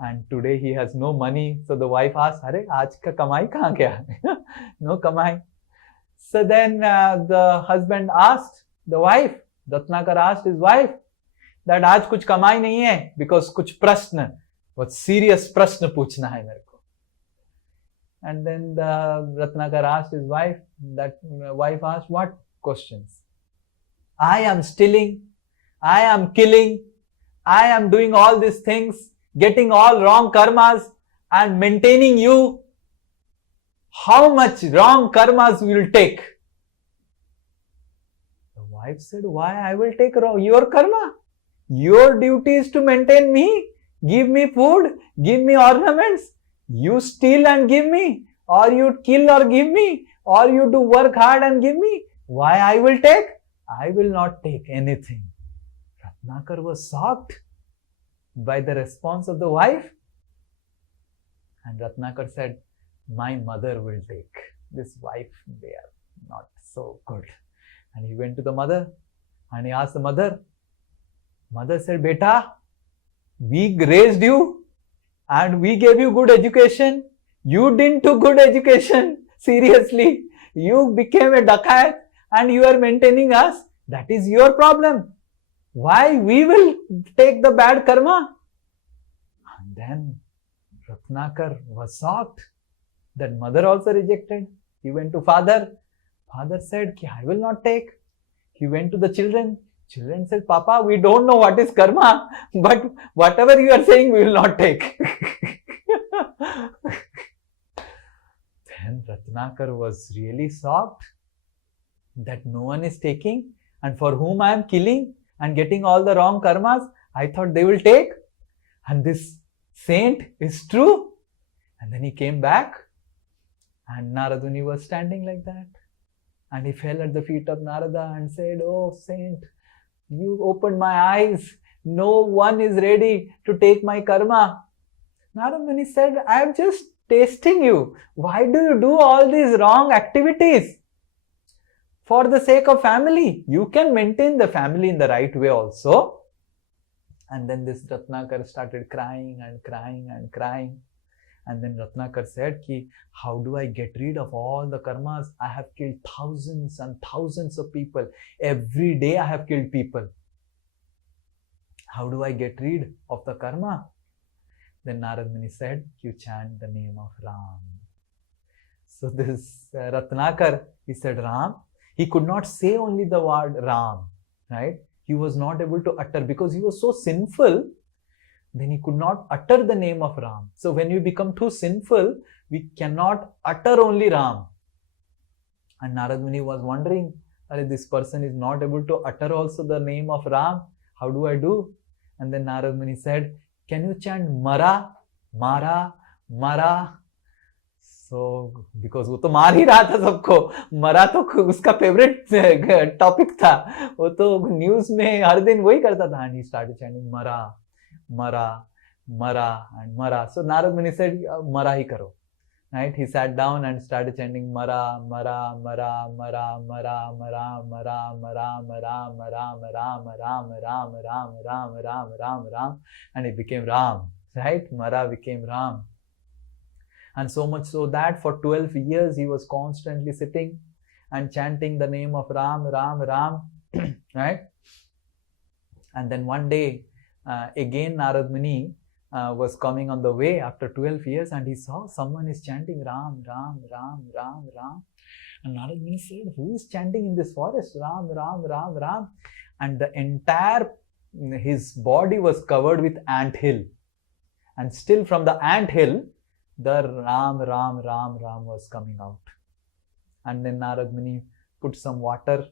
and today he has no money. So the wife asked, Are, aaj ka kamai kahan gaya? No kamai. So then the husband asked the wife, Ratnakar asked his wife, that aaj kuch kamai nahi hai, because kuch prashna, what serious prashna puchna hai mere ko. And then the Ratnakar asked his wife, that wife asked, what questions? I am stealing, I am killing, I am doing all these things, getting all wrong karmas and maintaining you. How much wrong karmas will take? The wife said, why I will take your karma? Your duty is to maintain me, give me food, give me ornaments. You steal and give me, or you kill or give me, or you do work hard and give me. Why I will take? I will not take anything. Ratnakar was shocked by the response of the wife. And Ratnakar said, my mother will take. This wife, they are not so good. And he went to the mother and he asked the mother. Mother said, Beta, we raised you and we gave you good education. You didn't do good education. Seriously. You became a dakat and you are maintaining us. That is your problem. Why we will take the bad karma? And then Ratnakar was shocked that mother also rejected. He went to father. Father said, I will not take. He went to the children. Children said, Papa, we don't know what is karma, but whatever you are saying, we will not take. Then Ratnakar was really shocked that no one is taking, and for whom I am killing and getting all the wrong karmas, I thought they will take. And this saint is true. And then he came back and Narada Muni was standing like that. And he fell at the feet of Narada and said, oh saint, you opened my eyes. No one is ready to take my karma. Narada Muni said, I am just testing you. Why do you do all these wrong activities? For the sake of family. You can maintain the family in the right way also. And then this Ratnakar started crying and crying and crying. And then Ratnakar said, how do I get rid of all the karmas? I have killed thousands and thousands of people. Every day I have killed people. How do I get rid of the karma? Then Narada Muni said, you chant the name of Ram. So this Ratnakar, he said Ram. He could not say only the word Ram, right? He was not able to utter because he was so sinful. Then he could not utter the name of Ram. So when we become too sinful, we cannot utter only Ram. And Narada Muni was wondering, this person is not able to utter also the name of Ram. How do I do? And then Narada Muni said, can you chant Mara, Mara, Mara? So, because वो तो मार ही रहा था सबको, मरा तो उसका favourite topic था, वो तो न्यूज में हर दिन वही करता था. And he started chanting Mara, Mara, Mara and Mara. So Narada Muni said, Mara hi karo. Right? He sat down and started chanting Mara, Mara, Mara, Mara, Mara, Mara, Mara, Mara, Mara, Mara, Mara, Ram, Ram, Ram, Ram, Ram, Ram, Ram, and it became Ram. Right? Mara became Ram. And so much so that for 12 years he was constantly sitting and chanting the name of Ram, Ram, Ram. Right? And then one day, again Narada Muni was coming on the way after 12 years and he saw someone is chanting Ram, Ram, Ram, Ram, Ram. And Narada Muni said, who is chanting in this forest? Ram, Ram, Ram, Ram. And the entire, his body was covered with ant hill. And still from the ant hill, the Ram, Ram, Ram, Ram was coming out. And then Narad Muni put some water,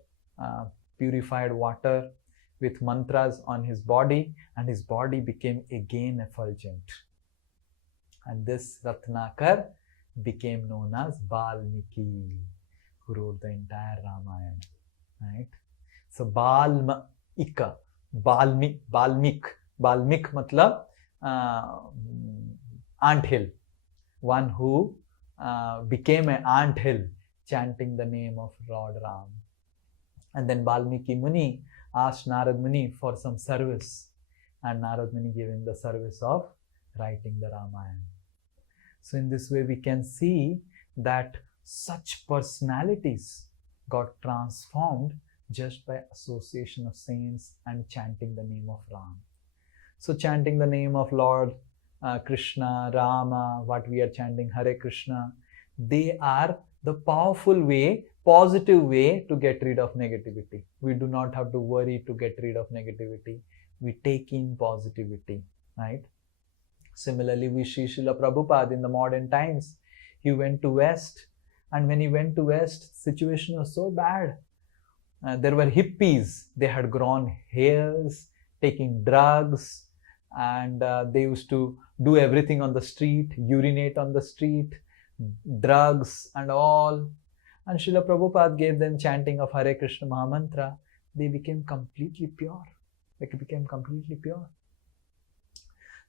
purified water with mantras on his body, and his body became again effulgent. And this Ratnakar became known as Valmiki, who wrote the entire Ramayana. Right? So Balmika, Balmik matlab anthill, one who became an anthill chanting the name of Lord Ram. And then Valmiki Muni asked Narad Muni for some service, and Narad Muni gave him the service of writing the Ramayana. So in this way we can see that such personalities got transformed just by association of saints and chanting the name of Ram. So chanting the name of Lord Krishna, Rama, what we are chanting, Hare Krishna, they are the powerful way, positive way to get rid of negativity. We do not have to worry to get rid of negativity. We take in positivity, right? Similarly, we see Srila Prabhupada in the modern times. He went to West, and when he went to West, situation was so bad. There were hippies. They had grown hairs, taking drugs, and they used to do everything on the street, urinate on the street, drugs and all. And Srila Prabhupada gave them chanting of Hare Krishna Mahamantra. They became completely pure. They became completely pure.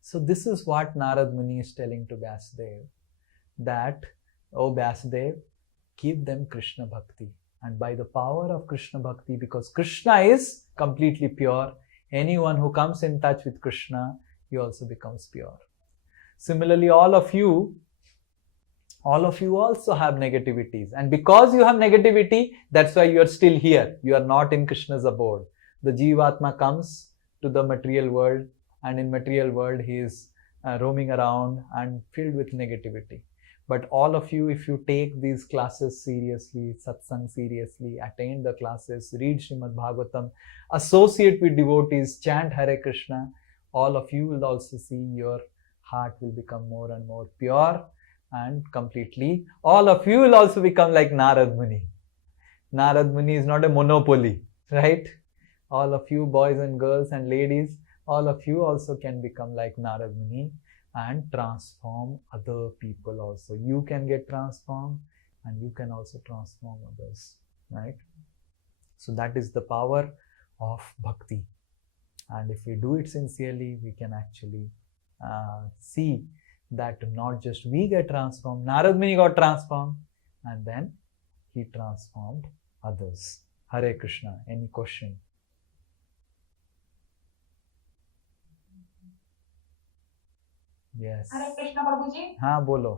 So this is what Narad Muni is telling to Vyasdev, that, oh Vyasdev, give them Krishna Bhakti. And by the power of Krishna Bhakti, because Krishna is completely pure, anyone who comes in touch with Krishna, he also becomes pure. Similarly, all of you also have negativities. And because you have negativity, that's why you are still here. You are not in Krishna's abode. The Jivatma comes to the material world, and in material world he is roaming around and filled with negativity. But all of you, if you take these classes seriously, Satsang seriously, attend the classes, read Srimad Bhagavatam, associate with devotees, chant Hare Krishna, all of you will also see your heart will become more and more pure and completely. All of you will also become like Narad Muni. Narad Muni is not a monopoly, right? All of you boys and girls and ladies, all of you also can become like Narad Muni and transform other people also. You can get transformed and you can also transform others, right? So that is the power of bhakti. And if we do it sincerely, we can actually see that not just we get transformed, Narad Muni got transformed, and then he transformed others. Hare Krishna. Any question? Yes. हरे कृष्ण प्रभु जी। हाँ बोलो।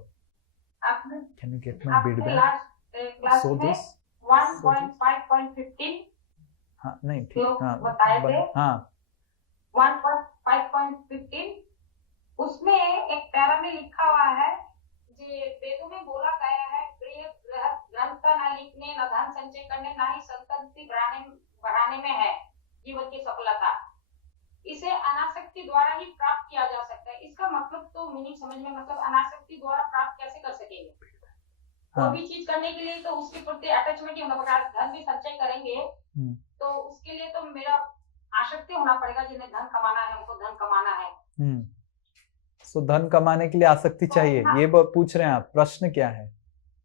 आपने Can you get my feedback? Last class So में this 1.5.15 हाँ नहीं ठीक हाँ बताए थे। हाँ 1.5.15 उसमें एक पैरा में लिखा हुआ है, जे वेदों में बोला गया है, प्रिय ग्रंथ न लिखने, न धन संचय करने, न ही संतति बढ़ाने में है जीवन की सफलता। इसे अनासक्ति द्वारा ही प्राप्त किया जा सकता है। इसका मतलब तो मीनिंग समझ में, मतलब अनासक्ति द्वारा प्राप्त कैसे कर सकेंगे? कोई भी चीज करने के लिए तो उसके प्रति अटैचमेंट ही होना पड़ेगा। धन भी संचय करेंगे तो उसके लिए तो मेरा आसक्ति होना पड़ेगा, जिन्हें धन कमाना है उनको धन कमाना है। सो धन कमाने के लिए आसक्ति चाहिए, ये पूछ रहे हैं आप? प्रश्न क्या है?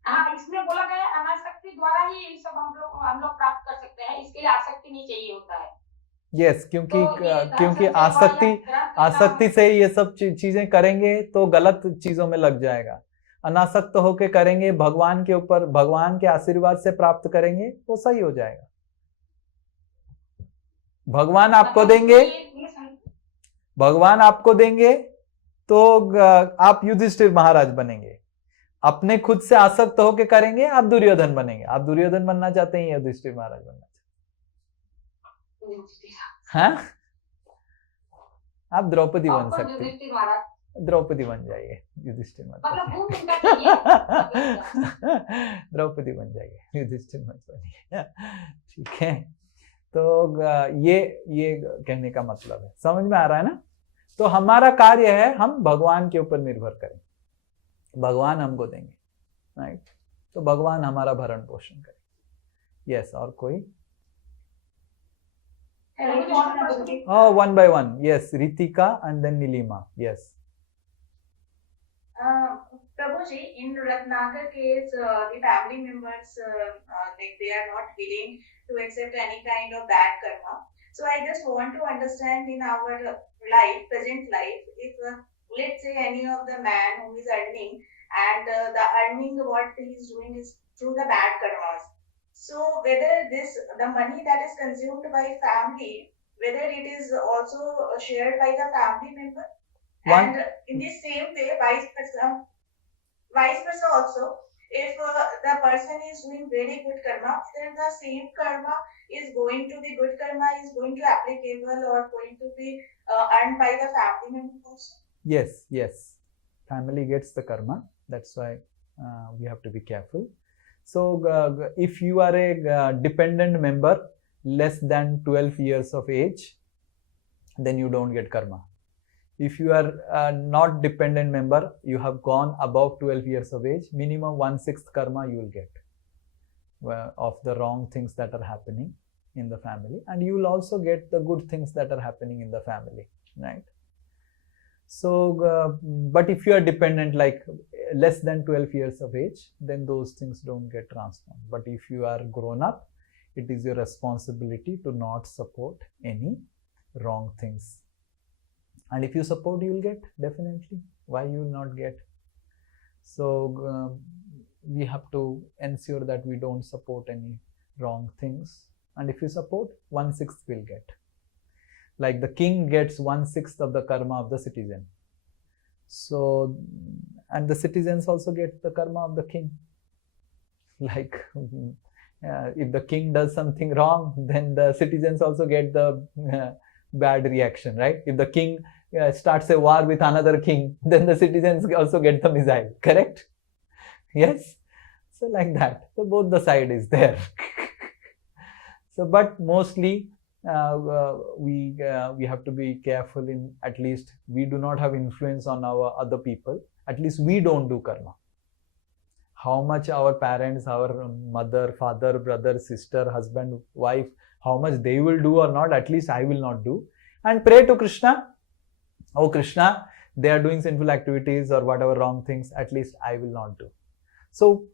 हाँ, इसमें बोला गया है अनासक्ति द्वारा ही ये सब हम लोग प्राप्त कर सकते हैं, इसके लिए आसक्ति नहीं चाहिए होता है। यस, क्योंकि आसक्ति से ये सब चीजें करेंगे तो गलत चीजों में लग जाएगा। अनासक्त होके करेंगे, भगवान के ऊपर, भगवान के आशीर्वाद से प्राप्त करेंगे, वो सही हो जाएगा। भगवान आपको देंगे तो आप युधिष्ठिर महाराज बनेंगे। अपने खुद से आसक्त होके करेंगे, आप दुर्योधन बनेंगे। आप दुर्योधन बनना चाहते हैं या युधिष्ठिर महाराज बनना चाहते हैं? हाँ, आप द्रौपदी बन सकते हैं। द्रौपदी बन जाइए, युधिष्ठिर मत द्रौपदी बन जाइए, युधिष्ठिर मत बनिए। ठीक है, तो ये कहने का मतलब है, समझ में आ रहा है ना? तो हमारा कार्य है हम भगवान के ऊपर निर्भर करें, भगवान हमको देंगे, राइट? तो भगवान हमारा भरण पोषण करें। यस, और कोई? Oh, one by one. Yes, Ritika and then Nilima. Yes. Prabhuji, in Ratnagar case, the family members, like they are not willing to accept any kind of bad karma. So I just want to understand in our life, present life, if let's say any of the man who is earning and the earning what he is doing is through the bad karmas. So whether the money that is consumed by family, whether it is also shared by the family member, and in the same way, vice versa also, if the person is doing very good karma, then the same karma is going to be good karma is going to applicable or going to be earned by the family member also. Yes, yes. Family gets the karma. That's why we have to be careful. So if you are a dependent member less than 12 years of age, then you don't get karma. If you are not dependent member, you have gone above 12 years of age, minimum 1/6 karma you will get of the wrong things that are happening in the family, and you will also get the good things that are happening in the family, right? So, but if you are dependent like less than 12 years of age, then those things don't get transformed. But if you are grown up, it is your responsibility to not support any wrong things. And if you support, you will get, definitely. Why you will not get? So we have to ensure that we don't support any wrong things. And if you support, 1/6 will get. Like the king gets 1/6 of the karma of the citizen. So, and the citizens also get the karma of the king. Like if the king does something wrong, then the citizens also get the bad reaction, right? If the king starts a war with another king, then the citizens also get the missile, correct? Yes? So like that. So both the side is there. So, but mostly we have to be careful in, at least we do not have influence on our other people. At least we don't do karma. How much our parents, our mother, father, brother, sister, husband, wife, how much they will do or not, at least I will not do. And pray to Krishna. Oh Krishna, they are doing sinful activities or whatever wrong things, at least I will not do. So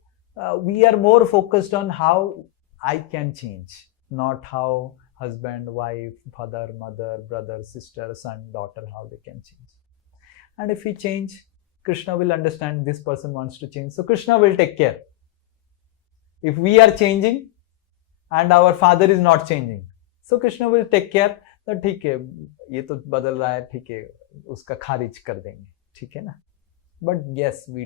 we are more focused on how I can change, not how husband, wife, father, mother, brother, sister, son, daughter, how they can change. And if we change, Krishna will understand this person wants to change. So Krishna will take care. If we are changing and our father is not changing, so Krishna will take care. तो ठीक है, ये तो बदल रहा है, ठीक है, उसका खारिज कर देंगे, ठीक है ना? But yes, we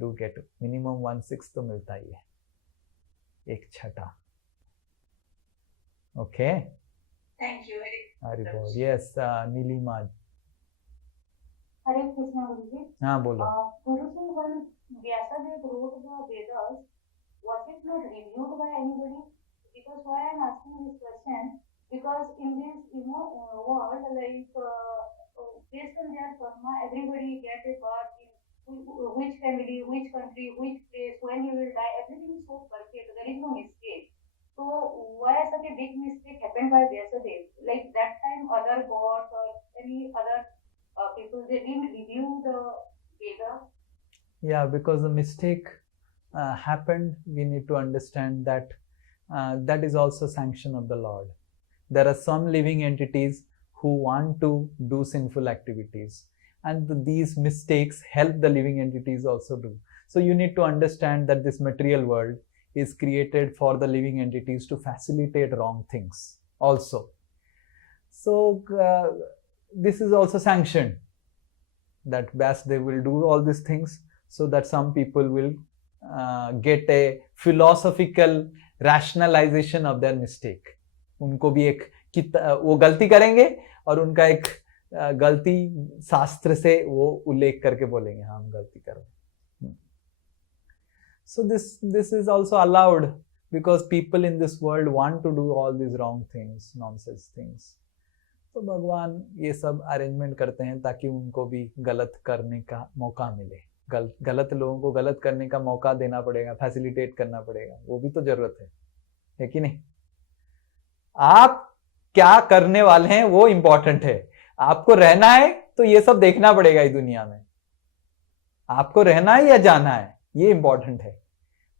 do get minimum 1/6 तो मिलता ही है, 1/6. Okay. Thank you. Hari Bol. Yes, Nilima. Hare Krishna Guruji. हाँ बोलो. Guruji, when Vyasadeva wrote the Vedas, was it not reviewed by anybody? Because why I am asking this question? Because in this, world, like based on their karma, everybody gets a birth in which family, which country, which place, when you will die. Everything is so perfect. There is no mistake. So why such a big mistake happened by Vyasadeva? Like that time, other gods or any other people, they didn't review the Veda. Yeah, because the mistake happened. We need to understand that that is also sanction of the Lord. There are some living entities who want to do sinful activities, and these mistakes help the living entities also do. So you need to understand that this material world is created for the living entities to facilitate wrong things also. So this is also sanctioned, that best they will do all these things so that some people will get a philosophical rationalization of their mistake. उनको भी एक वो गलती करेंगे और उनका एक गलती शास्त्र से वो उल्लेख करके बोलेंगे हाँ हम गलती कर रहे हैं. So this is also allowed because people in this world want to do all these wrong things, nonsense things. तो भगवान ये सब अरेंजमेंट करते हैं ताकि उनको भी गलत करने का मौका मिले। गलत लोगों को गलत करने का मौका देना पड़ेगा, फैसिलिटेट करना पड़ेगा, वो भी तो जरूरत है कि नहीं? आप क्या करने वाले हैं वो इंपॉर्टेंट है। आपको रहना है तो ये सब देखना पड़ेगा इस दुनिया में। आपको रहना है या जाना है, ये इंपॉर्टेंट है।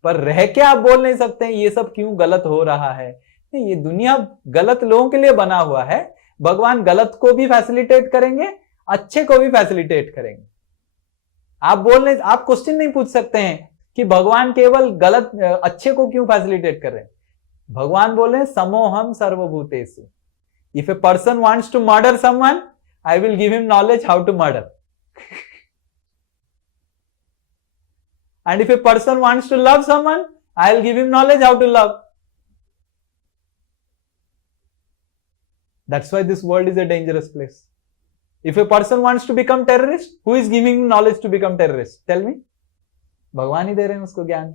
पर रह के आप बोल नहीं सकते हैं ये सब क्यों गलत हो रहा है। नहीं, ये दुनिया गलत लोगों के लिए बना हुआ है। भगवान गलत को भी फैसिलिटेट करेंगे, अच्छे को भी फैसिलिटेट करेंगे। आप क्वेश्चन नहीं पूछ सकते हैं कि भगवान केवल गलत अच्छे को क्यों फैसिलिटेट कर रहे हैं। भगवान बोल रहे हैं समोहम सर्वभूतेषु। If a person wants to murder someone, I will give him knowledge how to murder. And if a person wants to love someone, I'll give him knowledge how to love. That's why this world is a dangerous place. If a person wants to become terrorist, who is giving him knowledge to become terrorist? Tell me. भगवान ही दे रहे हैं उसको ज्ञान।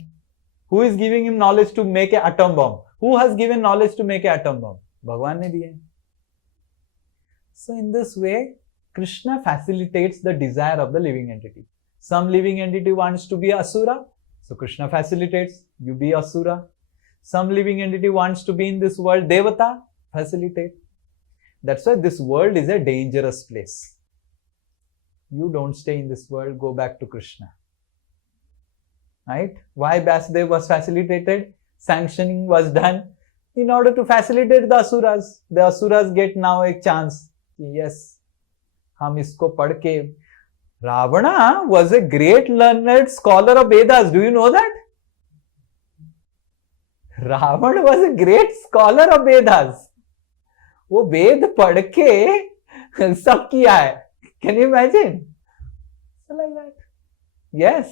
Who is giving him knowledge to make an atom bomb? Who has given knowledge to make an atom bomb? भगवान ने दिए। So in this way, Krishna facilitates the desire of the living entity. Some living entity wants to be Asura, so Krishna facilitates, you be Asura. Some living entity wants to be in this world, Devata, facilitate. That's why this world is a dangerous place. You don't stay in this world, go back to Krishna. Right? Why Vasudev was facilitated? Sanctioning was done in order to facilitate the Asuras. The Asuras get now a chance. Yes, हम इसको पढ़ के Ravana was a great learned scholar of Vedas. Do you know that? Ravana was a great scholar of Vedas. वो वेद पढ़ के सब किया है। Can you imagine? So like that. Yes.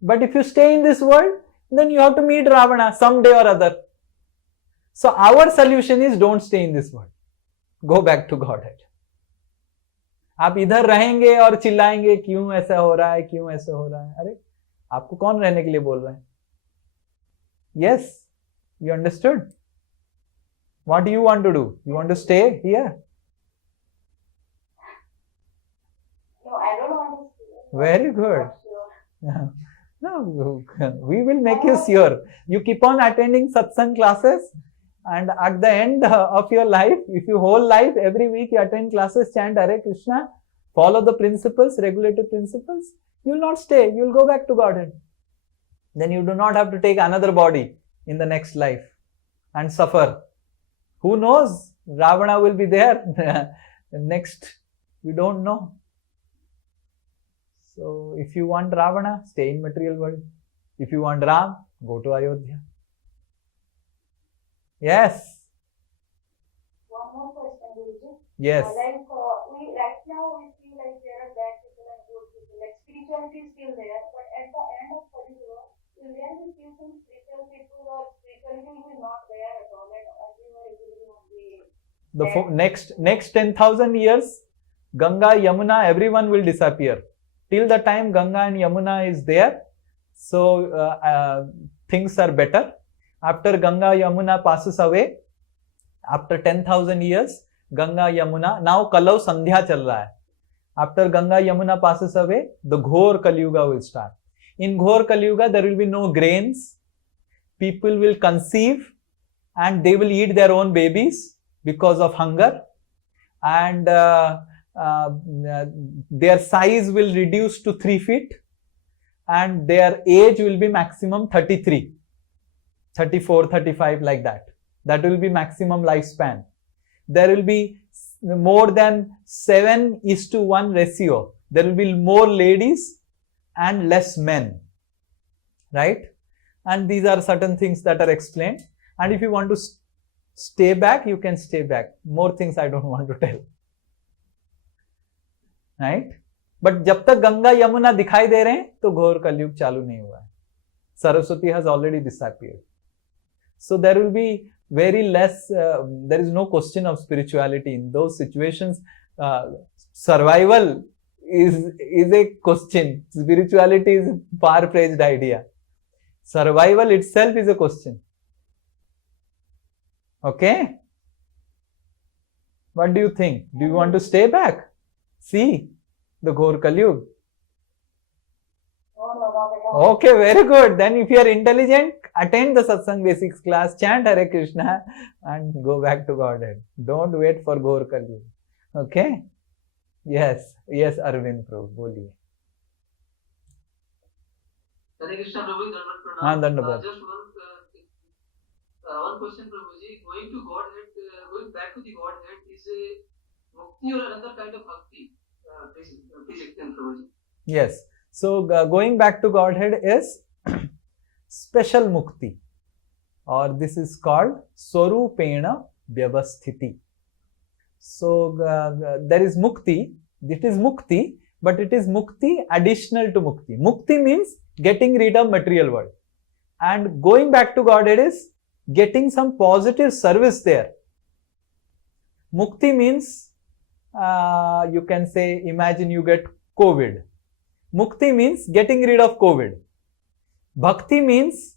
But if you stay in this world, then you have to meet Ravana someday or other. So our solution is don't stay in this world. Go back to Godhead. आप इधर रहेंगे और चिल्लाएंगे क्यों ऐसा हो रहा है, क्यों ऐसा हो रहा है। अरे आपको कौन रहने के लिए बोल रहा है? Yes, you understood? What do you want to do? You want to stay here? No, I don't want to stay. Very good. No, we will make you sure. You keep on attending satsang classes, and at the end of your life, if you whole life, every week you attend classes, chant Hare Krishna, follow the principles, regulative principles, you will not stay, you will go back to Godhead. Then you do not have to take another body in the next life and suffer. Who knows? Ravana will be there next. We don't know. So if you want Ravana, stay in material world. If you want Ram, go to Ayodhya. Yes. One more question, Guruji. Yes. We right now we feel like there are bad people and good people. Like spirituality is still there, but at the end of Kaliyuga, will there be few some spiritual people or spirituality will be not there at all, and everywhere it will be The next 10,000 years, Ganga, Yamuna, everyone will disappear. Till the time Ganga and Yamuna is there, so things are better. After Ganga Yamuna passes away, after 10,000 years, Ganga Yamuna, now Kalav Sandhya chal raha hai. After Ganga Yamuna passes away, the Ghor Kali Yuga will start. In Ghor Kali Yuga, there will be no grains. People will conceive and they will eat their own babies because of hunger. And their size will reduce to 3 feet. And their age will be maximum 33. 34, 35, like that. That will be maximum lifespan. There will be more than 7:1 ratio. There will be more ladies and less men. Right? And these are certain things that are explained. And if you want to stay back, you can stay back. More things I don't want to tell. Right? But जब तक गंगा यमुना दिखाई दे रहे हैं तो घोर कलयुग चालू नहीं हुआ है. Saraswati has already disappeared. So there will be very less, there is no question of spirituality in those situations. Survival is a question. Spirituality is a far-praised idea. Survival itself is a question. Okay? What do you think? Do you want to stay back? See the Ghor Kalyug? No, not at all. Okay, very good. Then if you are intelligent, attend the Satsang Basics class, chant Hare Krishna and go back to Godhead. Don't wait for Ghor Kalyug. Okay? Yes, Arvind Prabhu, boliye. Hare Krishna Prabhu, Dandavat Pranam. हाँ, दंडवत. Just one question, Prabhuji. Going to Godhead, going back to the Godhead is a mukti or another kind of bhakti? Please explain, Prabhuji. Yes. So going back to Godhead is special mukti, or this is called Swarupena Vyavasthiti. So there is mukti. It is mukti, but it is mukti additional to mukti. Mukti means getting rid of material world, and going back to Godhead is getting some positive service there. Mukti means you can say, imagine you get COVID. Mukti means getting rid of COVID. Bhakti means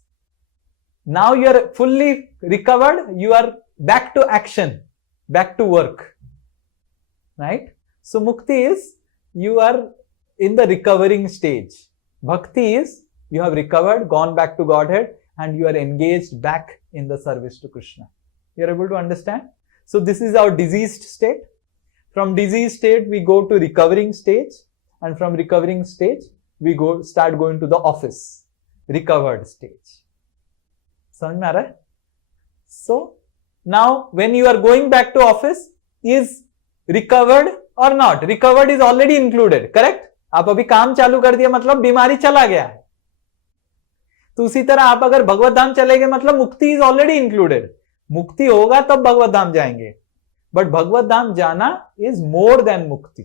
now you are fully recovered, you are back to action, back to work. Right? So mukti is you are in the recovering stage. Bhakti is you have recovered, gone back to Godhead, and you are engaged back in the service to Krishna. You are able to understand? So this is our diseased state. From diseased state we go to recovering stage, and from recovering stage we start going to the office, recovered stage. समझ में आ रहा है? So now when you are going back to office, is recovered or not? Recovered is already included, correct? आप अभी काम चालू कर दिया मतलब बीमारी चला गया है. तो उसी तरह आप अगर भगवत धाम चले गए मतलब मुक्ति इज ऑलरेडी इंक्लूडेड. मुक्ति होगा तब भगवत धाम जाएंगे, बट भगवत धाम जाना इज मोर देन मुक्ति.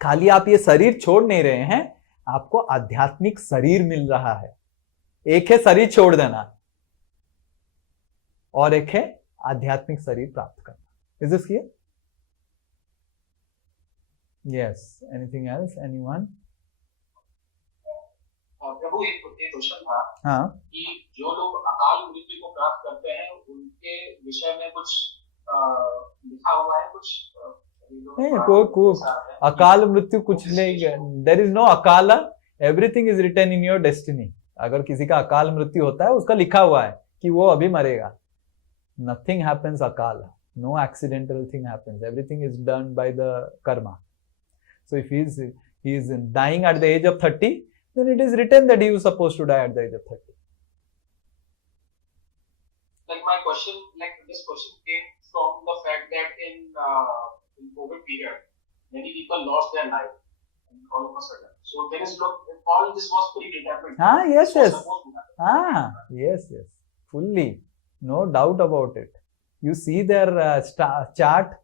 खाली आप ये शरीर छोड़ नहीं रहे हैं, आपको आध्यात्मिक शरीर मिल रहा है. एक है शरीर छोड़ देना और एक है आध्यात्मिक शरीर प्राप्त करना. Is this clear? Yes. Anything else? Anyone? प्रभु एक क्वेश्चन था. हाँ. कि जो लोग अकाल मृत्यु को प्राप्त करते हैं उनके विषय में कुछ लिखा हुआ है, कुछ कोई अकाल मृत्यु कुछ नहीं. देयर इज नो अकाल. Everything is written in your destiny. अगर किसी का अकाल मृत्यु होता है उसका लिखा हुआ है कि वो अभी मरेगा. नथिंग हैपेंस अकाल. No accidental thing happens. Everything is done by the karma. So if he is dying at the age of 30, then it is written that he was supposed to die at the age of 30. Like my question, like this question came from the fact that in COVID period, many people lost their life all of a sudden. So there is all this was predetermined. Yes. Yes. Fully. No doubt about it. You see their chart,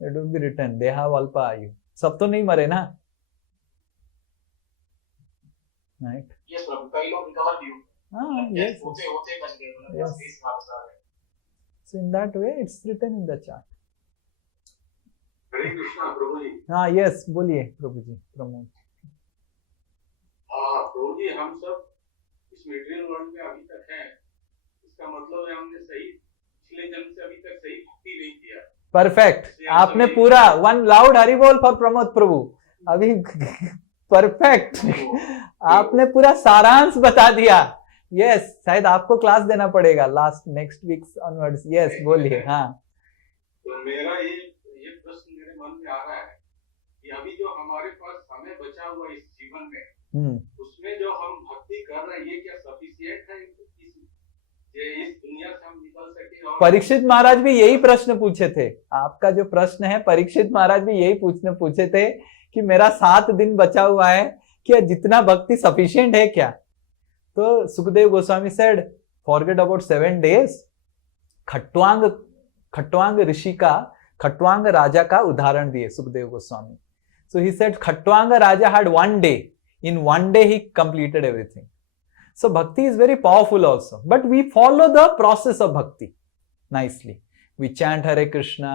it will be written. They have alpa ayu. सब तो नहीं मरे ना. Right? Yes, Prabhu. कई लोग recover भी हुए. Yes. होते बच गए. Yes. So in that way, it's written in the chart. Hare Krishna Prabhu ji. Yes. बोलिए प्रभु जी. प्रमोद. प्रभु जी, हम सब इस मटेरियल वर्ल्ड में अभी तक हैं. इसका मतलब है हमने सही पिछले जन्म से अभी तक सही भक्ति नहीं किया. परफेक्ट. आपने पूरा वन लाउड हरि बोल फॉर प्रमोद प्रभु. अभी परफेक्ट. आपने पूरा सारांश बता दिया. यस. शायद आपको क्लास देना पड़ेगा नेक्स्ट वीक ऑनवर्ड्स. यस, बोलिए. हाँ. तो मेरा ये प्रश्न मेरे मन में आ रहा है कि अभी जो हमारे पास समय बचा हुआ इस जीवन में, उसमें जो हम भक्ति कर रहे हैं, ये क्या सफिशिएंट है इस दुनिया से हम निकल सके? और परीक्षित महाराज भी यही प्रश्न पूछे थे. आपका जो प्रश्न है, परीक्षित महाराज भी यही पूछे थे कि मेरा 7 दिन बचा हुआ है, क्या जितना भक्ति सफिशिएंट है क्या? तो Sukhdev Goswami said, forget about 7 days. Khatvanga ऋषि का, खट्वांग राजा का उदाहरण दिए Sukhdev Goswami. So he said Khatvanga राजा had 1 day. In 1 day he completed everything. So bhakti is very powerful also, but we follow the process of bhakti nicely. We chant Hare Krishna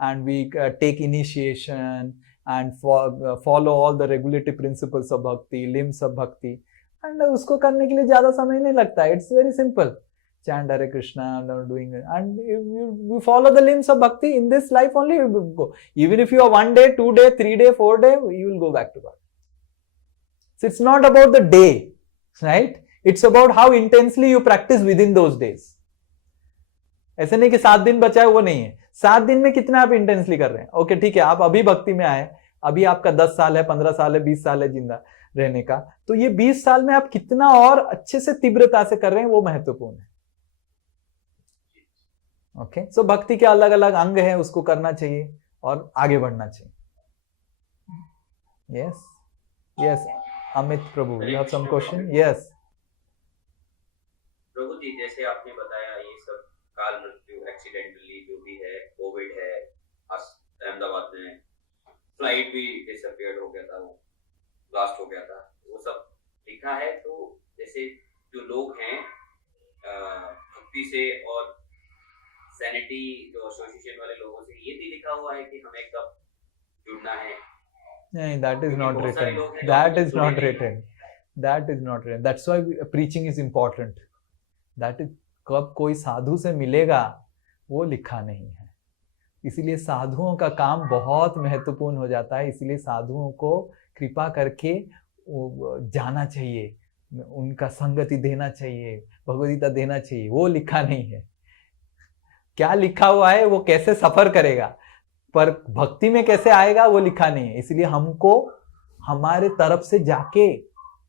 and we take initiation and follow all the regulative principles of bhakti, limbs of bhakti, and उसको करने के लिए ज्यादा समय नहीं लगता. It's very simple. chant Hare Krishna, doing it, and you follow the limbs of bhakti in this life only. You will go. Even if you are 1 day, 2 day, 3 day, 4 day, you will go back to God. So it's not about the day, right? It's about how intensely you practice within those days. ऐसे नहीं कि 7 दिन बचा है, वो नहीं है. 7 दिन में कितना आप इंटेंसली कर रहे हैं. ओके ठीक है, आप अभी भक्ति में आए, अभी आपका 10 साल है, 15 साल है, 20 साल है जिंदा रहने का, तो ये 20 साल में आप कितना और अच्छे से तीव्रता से कर रहे हैं, वो महत्वपूर्ण है. ओके, सो भक्ति के अलग अलग अंग है, उसको करना चाहिए और आगे बढ़ना चाहिए. यस यस अमित प्रभु, you have some question? Yes प्रभु जी, जैसे आपने बताया ये सब काल मृत्यु, एक्सीडेंटली जो भी है, कोविड है, अहमदाबाद में फ्लाइट भी डिसअपियर्ड हो गया था, वो ब्लास्ट हो गया था, वो सब लिखा है. तो जैसे जो लोग हैं भक्ति से और सैनिटी जो एसोसिएशन वाले लोगों से, ये भी लिखा हुआ है कि हमें कब जुड़ना है. नहीं, that is not written. That is not written. That is not written. That's why preaching is important. That is, कब कोई साधु से मिलेगा वो लिखा नहीं है. इसीलिए साधुओं का काम बहुत महत्वपूर्ण हो जाता है. इसीलिए साधुओं को कृपा करके जाना चाहिए, उनका संगति देना चाहिए, भगवदगीता देना चाहिए. वो लिखा नहीं है. क्या लिखा हुआ है, वो कैसे सफर करेगा, पर भक्ति में कैसे आएगा वो लिखा नहीं है. इसलिए हमको हमारे तरफ से जाके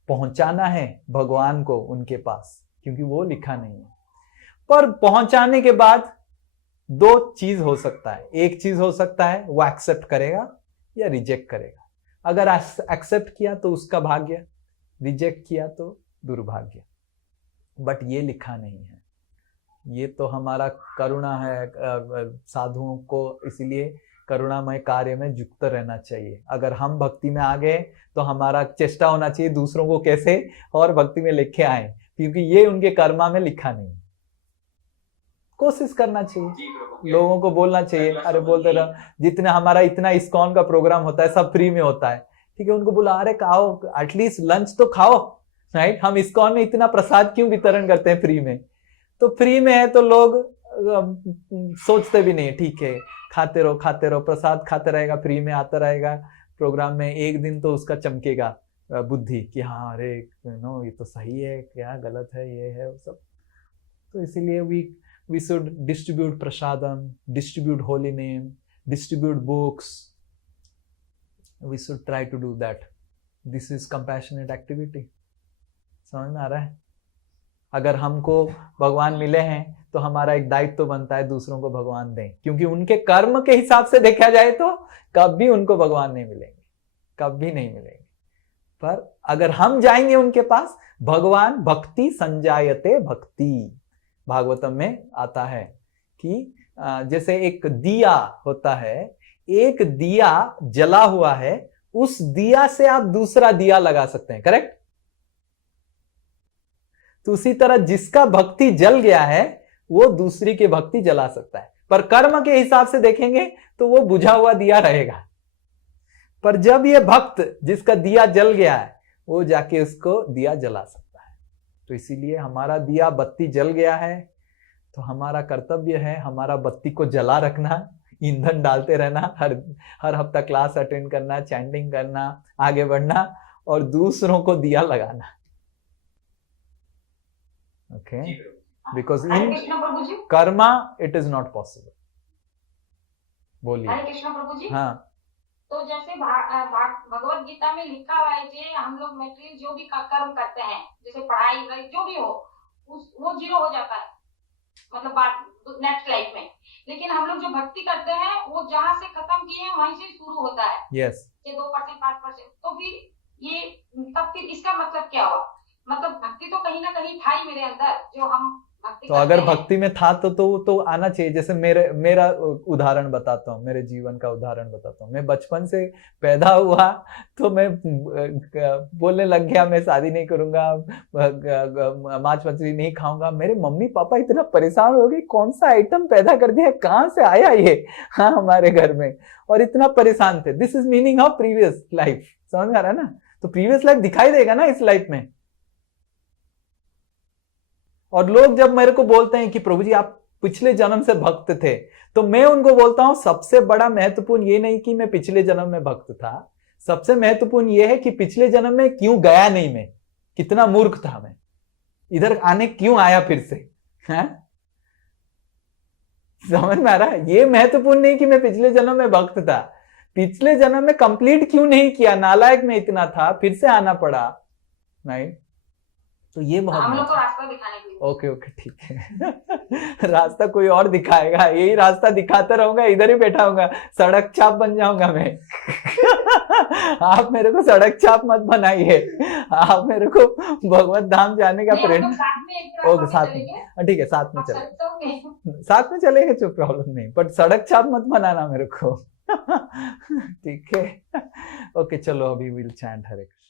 पहुंचाना है भगवान को उनके पास, क्योंकि वो लिखा नहीं है. पर पहुंचाने के बाद 2 चीज हो सकता है. एक चीज हो सकता है वो एक्सेप्ट करेगा या रिजेक्ट करेगा. अगर एक्सेप्ट किया तो उसका भाग्य, रिजेक्ट किया तो दुर्भाग्य. बट ये लिखा नहीं है. ये तो हमारा करुणा है साधुओं को, इसीलिए करुणामय कार्य में युक्त रहना चाहिए. अगर हम भक्ति में आ गए तो हमारा चेष्टा होना चाहिए दूसरों को कैसे और भक्ति में लेके आए, क्योंकि ये उनके कर्मा में लिखा नहीं. कोशिश करना चाहिए, लोगों को बोलना चाहिए. अरे बोलते रहो, जितना हमारा इतना इस्कॉन का प्रोग्राम होता है सब फ्री में होता है, ठीक है, उनको बोला अरे खाओ, एटलीस्ट लंच तो खाओ, राइट. हम इस्कॉन में इतना प्रसाद क्यों वितरण करते हैं फ्री में? तो फ्री में है तो लोग सोचते भी नहीं, ठीक है खाते रहो, प्रसाद खाते रहेगा, फ्री में आता रहेगा प्रोग्राम में. एक दिन तो उसका चमकेगा बुद्धि कि हाँ अरे नो ये तो सही है, क्या गलत है, ये है वो सब. तो इसीलिए we should distribute prasadam, distribute holy name, distribute books. We should try to do that. This is compassionate activity. समझ में आ रहा है? अगर हमको भगवान मिले हैं तो हमारा एक दायित्व तो बनता है दूसरों को भगवान दें, क्योंकि उनके कर्म के हिसाब से देखा जाए तो कभी उनको भगवान नहीं मिलेंगे, कभी नहीं मिलेंगे. पर अगर हम जाएंगे उनके पास, भगवान भक्ति संजायते भक्ति, भागवतम में आता है कि जैसे एक दिया होता है, एक दिया जला हुआ है, उस दिया से आप दूसरा दिया लगा सकते हैं, करेक्ट? तो उसी तरह जिसका भक्ति जल गया है वो दूसरी की भक्ति जला सकता है, पर कर्म के हिसाब से देखेंगे तो वो बुझा हुआ दिया रहेगा. पर जब ये भक्त जिसका दिया जल गया है वो जाके उसको दिया जला सकता है. तो इसीलिए हमारा दिया बत्ती जल गया है तो हमारा कर्तव्य है हमारा बत्ती को जला रखना, ईंधन डालते रहना, हर हफ्ता क्लास अटेंड करना, चैंटिंग करना, आगे बढ़ना और दूसरों को दिया लगाना. Okay, because in Karma it is not possible. बोलिए. हरे कृष्ण प्रभु जी. हाँ, तो जैसे भगवत गीता में लिखा हुआ है कि हम लोग मेटेरियल जो भी कर्म करते हैं, जैसे पढ़ाई जो भी हो, वो जीरो हो जाता है, मतलब नेक्स्ट लाइफ में. लेकिन हम लोग जो भक्ति करते हैं वो जहाँ से खत्म किए हैं वहीं से शुरू होता है. यस. 2% 5%. तो फिर ये तब फिर इसका मतलब क्या हुआ? मतलब भक्ति तो कहीं ना कहीं था ही मेरे अंदर, जो हम तो अगर भक्ति में था तो आना चाहिए. जैसे मेरा उदाहरण बताता हूँ, मेरे जीवन का उदाहरण बताता हूँ. मैं बचपन से पैदा हुआ तो मैं बोलने लग गया मैं शादी नहीं करूंगा, मांस मछली नहीं खाऊंगा. मेरे मम्मी पापा इतना परेशान हो गए, कौन सा आइटम पैदा कर दिया, कहाँ से आया ये, हाँ हमारे घर में, और इतना परेशान थे. This is meaning of previous life. समझ में आ रहा है ना? तो प्रीवियस लाइफ दिखाई देगा ना इस लाइफ में. और लोग जब मेरे को बोलते हैं कि प्रभु जी आप पिछले जन्म से भक्त थे, तो मैं उनको बोलता हूं सबसे बड़ा महत्वपूर्ण ये नहीं कि मैं पिछले जन्म में भक्त था, सबसे महत्वपूर्ण ये है कि पिछले जन्म में क्यों गया नहीं, मैं कितना मूर्ख था, मैं इधर आने क्यों आया फिर से, है? समझ में आ रहा है? ये महत्वपूर्ण नहीं कि मैं पिछले जन्म में भक्त था, पिछले जन्म में कंप्लीट क्यों नहीं किया, नालायक में इतना था, फिर से आना पड़ा, राइट? तो ये बहुत हम लोग को रास्ता दिखाने के लिए। ओके ओके ठीक है। रास्ता कोई और दिखाएगा, यही रास्ता दिखाता रहूंगा, इधर ही बैठा होगा, सड़क छाप बन जाऊंगा मैं। आप मेरे को सड़क छाप मत बनाइए, आप मेरे को भगवत धाम जाने का प्रेरणा। ओके साथ में, ठीक है साथ में चले, साथ में चलेंगे, जो प्रॉब्लम नहीं, बट सड़क छाप मत बनाना मेरे को। ठीक है, ओके चलो अभी विल चैंट हरे कृष्ण।